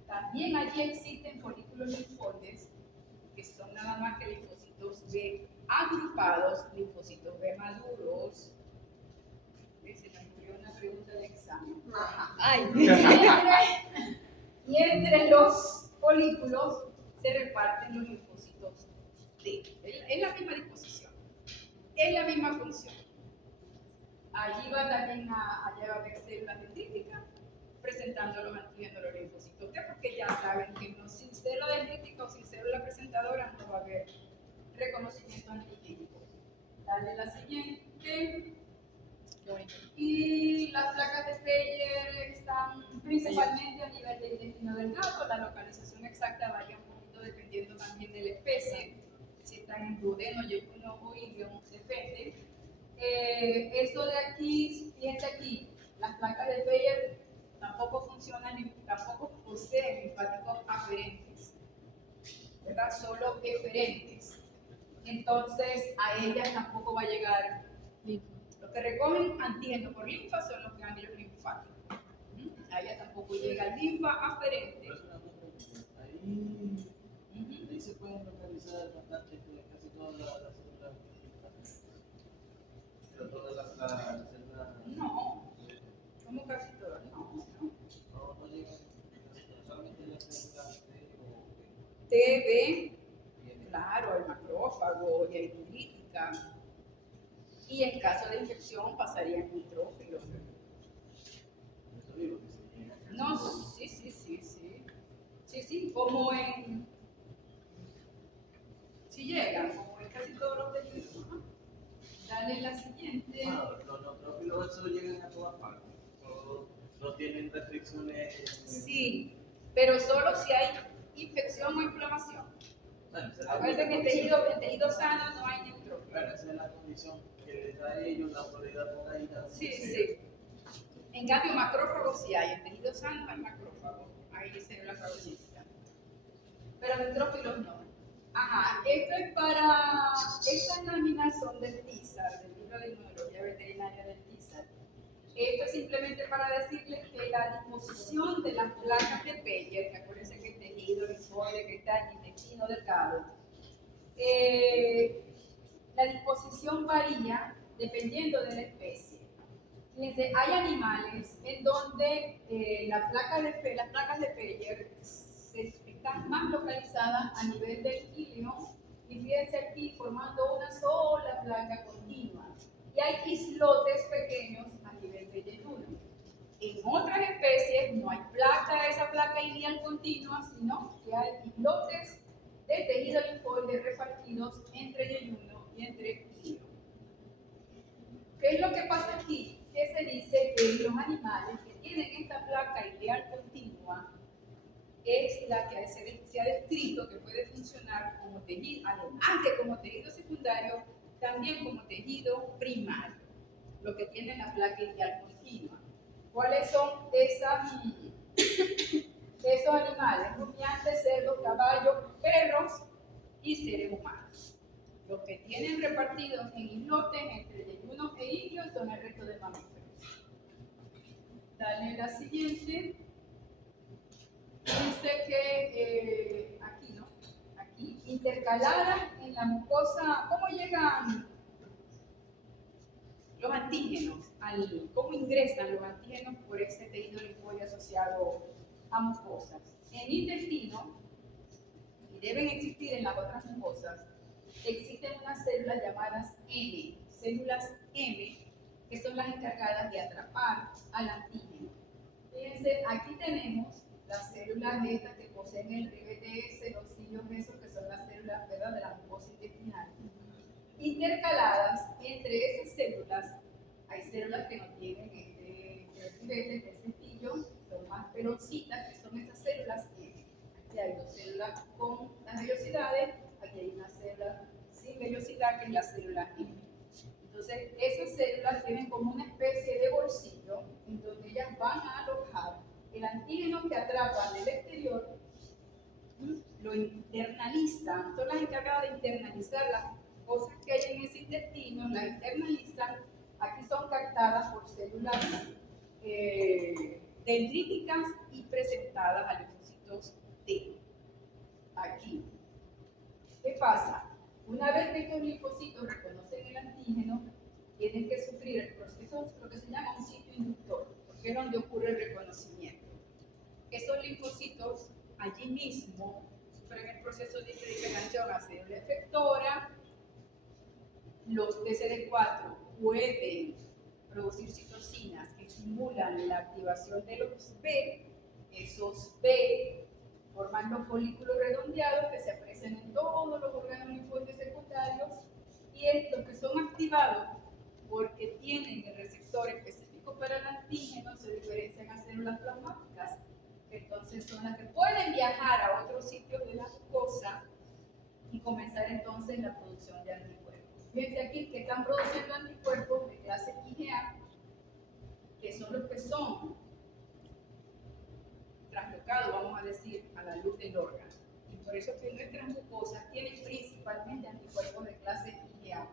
también allí existen folículos linfoides que son nada más que linfocitos B agrupados, linfocitos B maduros. Se me ocurrió una pregunta de examen. Ay. Y entre los folículos se reparten los linfocitos T. Es la misma disposición, es la misma función. Allí va también allá va a haber células dendríticas presentando los antígenos de los linfocitos T, porque ya saben que no, sin célula dendrítica o sin célula presentadora no va a haber reconocimiento antigénico. Dale la siguiente. Y las placas de Peyer están principalmente a nivel del intestino delgado. La localización exacta varía un poquito dependiendo también de la especie. Si están en duodeno, yeyuno o ilion, depende. Esto de aquí, fíjense aquí, las placas de Peyer tampoco funcionan, tampoco poseen linfáticos aferentes, ¿verdad? Solo eferentes. Entonces, a ellas tampoco va a llegar linfa. Los que recogen antígeno por linfa son los ganglios linfáticos. A ella tampoco llega linfa aferente. Ahí se pueden localizar bastante casi todas las células. Pero todas las células. No, como casi todas, no. No llegan, solamente las células T o TB, claro, el macrófago y el dendrítica. Y en caso de infección pasaría en nitrófilos. No, sí. Sí, como en. Si llegan, como en casi todos los tejidos. ¿No? Dale la siguiente. Bueno, los neutrófilos eso llegan a todas partes. No tienen restricciones. Sí, pero solo si hay infección o inflamación. Bueno, Acuérdense que en tejido sano no hay neutrófilos. Bueno, esa es la condición que les da a ellos la autoridad por ahí. Sí. En cambio, macrófagos sí hay. En tejido sano hay macrófagos. Hay células fagocíticas. Pero neutrófilos no. Ajá, estas láminas son del TISAR, del libro de inmunología veterinaria del TISAR. Esto es simplemente para decirles que la disposición de las placas de Peyer, que acuérdense que el tejido linfoide que está en el intestino delgado, la disposición varía dependiendo de la especie. Fíjense, hay animales en donde las placas de Peyer están más localizadas a nivel del ilion y fíjense aquí formando una sola placa continua. Y hay islotes pequeños a nivel del yeyuno. En otras especies no hay esa placa ilial continua, sino que hay islotes de tejido linfoide repartidos entre yeyuno y entre ilion. ¿Qué es lo que pasa aquí? Que se dice que los animales que tienen esta placa ilial continua es la que se ha descrito que puede funcionar como tejido, además de como tejido secundario, también como tejido primario, lo que tiene la placa ilial continua. ¿Cuáles son esos animales? Rumiantes, cerdos, caballos, perros y seres humanos. Los que tienen repartidos en islotes entre yeyunos e ilios son el resto de mamíferos. Dale la siguiente. Dice que aquí, ¿no? intercaladas en la mucosa. ¿Cómo llegan los antígenos? ¿Cómo ingresan los antígenos por ese tejido linfóide asociado a mucosas? En el intestino, y deben existir en las otras mucosas, existen unas células llamadas M, células M, que son las encargadas de atrapar al antígeno. Fíjense, aquí tenemos las células estas que poseen el RBTS, los cilios esos que son las células, ¿verdad?, de la mucosa intestinal. Intercaladas entre esas células, hay células que no tienen este cepillo, son más peloncitas, que son esas células M. Aquí hay dos células con las vellosidades, aquí hay una célula sin vellosidad, que es la célula M. Entonces, esas células tienen como una especie de bolsillo en donde ellas van a alojar el antígeno que atrapan del exterior, lo internalizan, son las encargadas de internalizar las cosas que hay en ese intestino, las internalizan, aquí son captadas por células dendríticas y presentadas a linfocitos T. Aquí. ¿Qué pasa? Una vez que estos linfocitos reconocen el antígeno, tienen que sufrir el proceso, lo que se llama un sitio inductor, porque es donde ocurre el reconocimiento. Esos linfocitos allí mismo sufren el proceso de hiperligación a célula efectora. Los TCD4 pueden producir citocinas que estimulan la activación de los B. Esos B forman los folículos redondeados que se aprecian en todos los órganos linfóides secundarios, y estos que son activados porque tienen el receptor específico para el antígeno se diferencian a células plasmáticas, que entonces son las que pueden viajar a otros sitios de la mucosa y comenzar entonces la producción de anticuerpos. Fíjense aquí que están produciendo anticuerpos de clase IgA, que son los que son traslocados, vamos a decir, a la luz del órgano. Y por eso que nuestras mucosas tienen principalmente anticuerpos de clase IgA,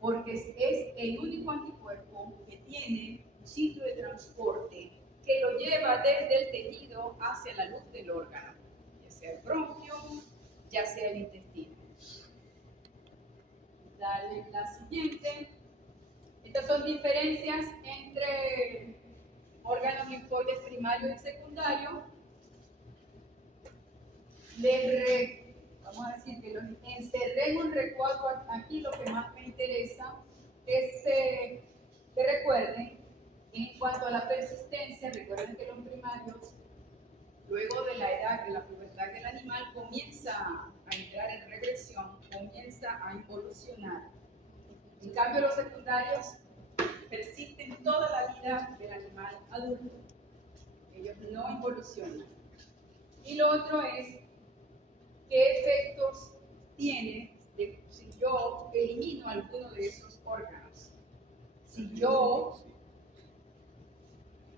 porque es el único anticuerpo que tiene un sitio de transporte que lo lleva desde el tejido hacia la luz del órgano, ya sea el bronquio, ya sea el intestino. Dale la siguiente. Estas son diferencias entre órganos linfóides primarios y secundarios. Vamos a decir que los encerré en un recuadro aquí. Lo que más me interesa es que recuerden, en cuanto a la persistencia, recuerden que los primarios, luego de la edad, de la pubertad del animal, comienza a entrar en regresión, comienza a involucionar. En cambio, los secundarios persisten toda la vida del animal adulto. Ellos no involucionan. Y lo otro es qué efectos tiene si yo elimino alguno de esos órganos. Si yo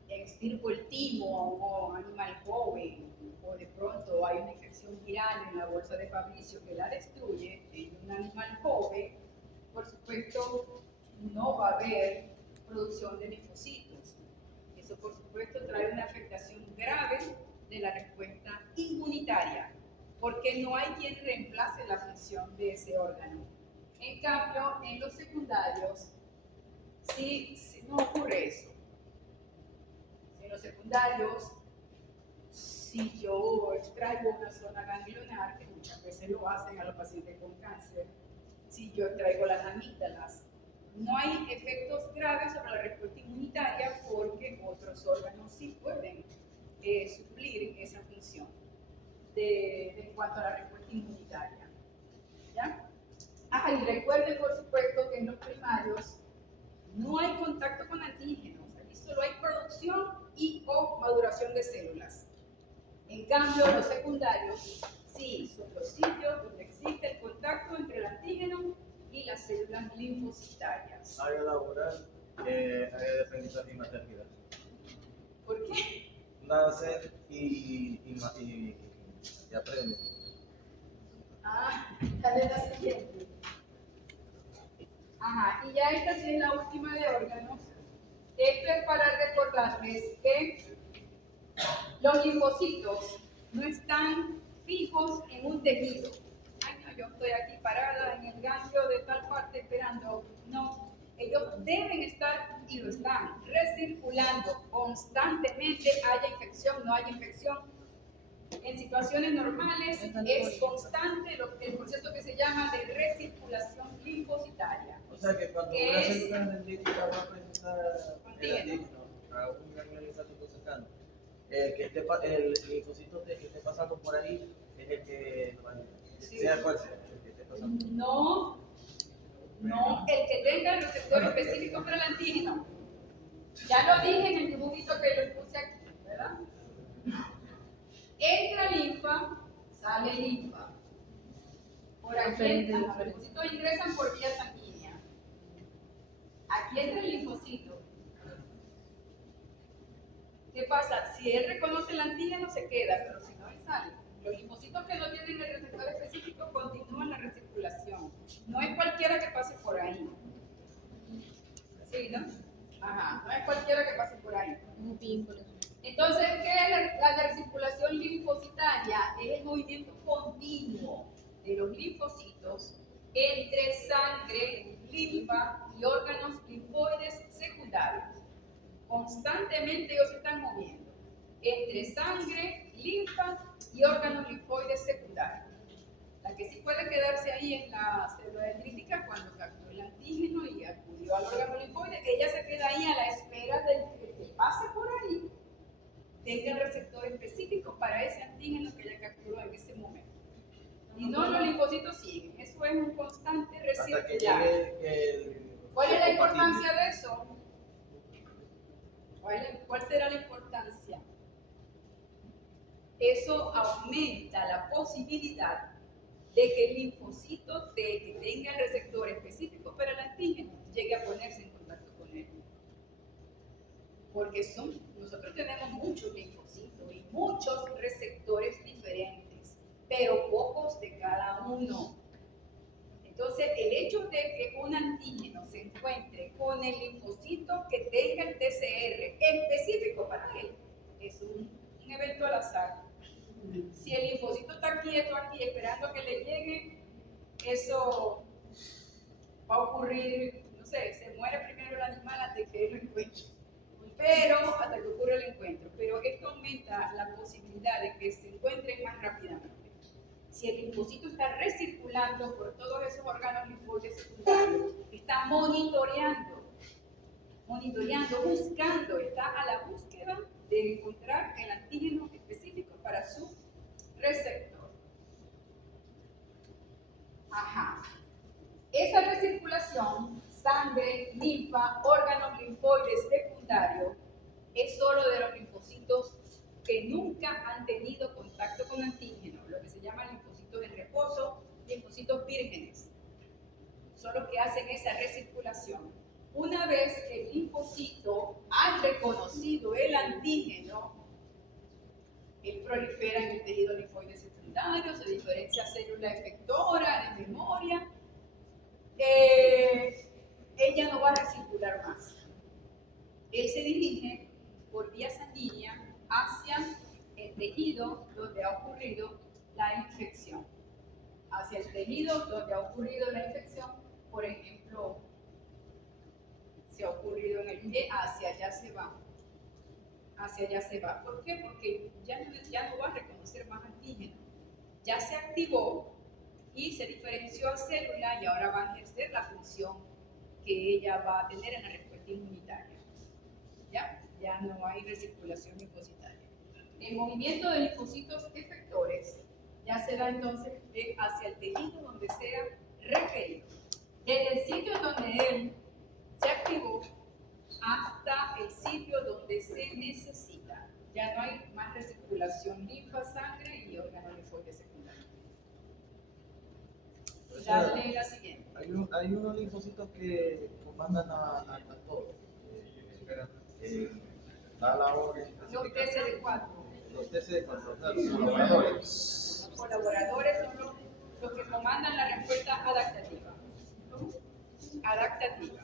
extirpo el timo a un animal joven, o de pronto hay una infección viral en la bolsa de Fabricio que la destruye en un animal joven, por supuesto no va a haber producción de linfocitos. Eso por supuesto trae una afectación grave de la respuesta inmunitaria, porque no hay quien reemplace la función de ese órgano. En cambio, en los secundarios, sí no ocurre eso. En los secundarios, si yo extraigo una zona ganglionar, que muchas veces lo hacen a los pacientes con cáncer, si yo extraigo las amígdalas, no hay efectos graves sobre la respuesta inmunitaria porque otros órganos sí pueden suplir esa función en cuanto a la respuesta inmunitaria. ¿Ya? Y recuerden, por supuesto, que en los primarios no hay contacto con antígenos, aquí solo hay producción y o maduración de células. En cambio, los secundarios sí son los sitios donde existe el contacto entre el antígeno y las células linfocitarias. Área laboral, área de aprendizaje y maternidad. ¿Por qué? Nacer y aprende. Dale la siguiente. Y ya esta sí es la última de órganos. Esto es para recordarles que los linfocitos no están fijos en un tejido. Hay yo estoy aquí parada en el ganglio de tal parte esperando. No, ellos deben estar y lo están recirculando constantemente, haya infección, no haya infección. En situaciones normales es constante el proceso que se llama de recirculación linfocitaria. O sea que cuando ¿Qué una es? célula dendrítica va a presentar el Antígeno. antígeno a un ganglio linfático cercano, el linfocito que esté pasando por ahí es el que, Sí. sea cual sea, el que esté pasando. No, el que tenga el receptor específico para el antígeno. Ya lo dije en el dibujito que lo puse aquí, ¿verdad? Entra linfa, sale linfa. Por aquí los linfocitos ingresan por vía sanguínea. Aquí entra el linfocito. ¿Qué pasa? Si él reconoce el antígeno, se queda, pero si no, él sale. Los linfocitos que no tienen el receptor específico continúan la recirculación. No es cualquiera que pase por ahí. ¿Sí, no? Ajá, no es cualquiera que pase por ahí. Entonces, ¿qué es la recirculación linfocitaria? Es el movimiento continuo de los linfocitos entre sangre, linfa y órganos linfoides secundarios. Constantemente ellos se están moviendo entre sangre, linfa y órganos linfoides secundarios. La que sí puede quedarse ahí es la célula dendrítica cuando captó el antígeno y acudió al órgano linfoide. Ella se queda ahí a la espera del que pase por ahí, tenga el receptor específico para ese antígeno que ella capturó en ese momento. Y no, los linfocitos siguen. Eso es un constante Hasta que recircular. llegue el. ¿Cuál es la importancia de eso? ¿Cuál será la importancia? Eso aumenta la posibilidad de que el linfocito que tenga el receptor específico para el antígeno llegue a ponerse en contacto con él. Porque nosotros tenemos muchos linfocitos y muchos receptores diferentes, pero pocos de cada uno. Entonces, el hecho de que un antígeno se encuentre con el linfocito que tenga el TCR específico para él es un evento al azar. Si el linfocito está quieto aquí esperando a que le llegue, eso va a ocurrir, no sé, se muere primero el animal antes que él lo encuentre. Pero hasta que ocurre el encuentro. Pero esto aumenta la posibilidad de que se encuentren más rápidamente. Si el linfocito está recirculando por todos esos órganos linfoides secundarios, está monitoreando, buscando, está a la búsqueda de encontrar el antígeno específico para su receptor. Ajá. Esa recirculación, sangre, linfa, órganos linfoides secundarios, es solo de los linfocitos que nunca han tenido contacto con antígeno, lo que se llama linfocitos en reposo, linfocitos vírgenes. Son los que hacen esa recirculación. Una vez que el linfocito ha reconocido el antígeno, él prolifera en el tejido linfoide secundario, se diferencia célula efectora, de memoria. Ella no va a recircular más. Él se dirige por vía sanguínea hacia el tejido donde ha ocurrido la infección. Hacia el tejido donde ha ocurrido la infección, por ejemplo, si ha ocurrido en el pie, hacia allá se va. Hacia allá se va. ¿Por qué? Porque ya no va a reconocer más antígeno. Ya se activó y se diferenció a célula y ahora va a ejercer la función que ella va a tener en la respuesta inmunitaria. Ya no hay recirculación linfocitaria. El movimiento de linfocitos efectores ya se da entonces hacia el tejido donde sea requerido. Desde el sitio donde él se activó hasta el sitio donde se necesita. Ya no hay más recirculación linfa, sangre y órganos linfoides secundarios. Dale la siguiente. Hay unos linfocitos que comandan a todo. Da la orden. Los TCD4. Los TCD4, claro, los colaboradores. Los colaboradores son los que comandan la respuesta adaptativa. Adaptativa.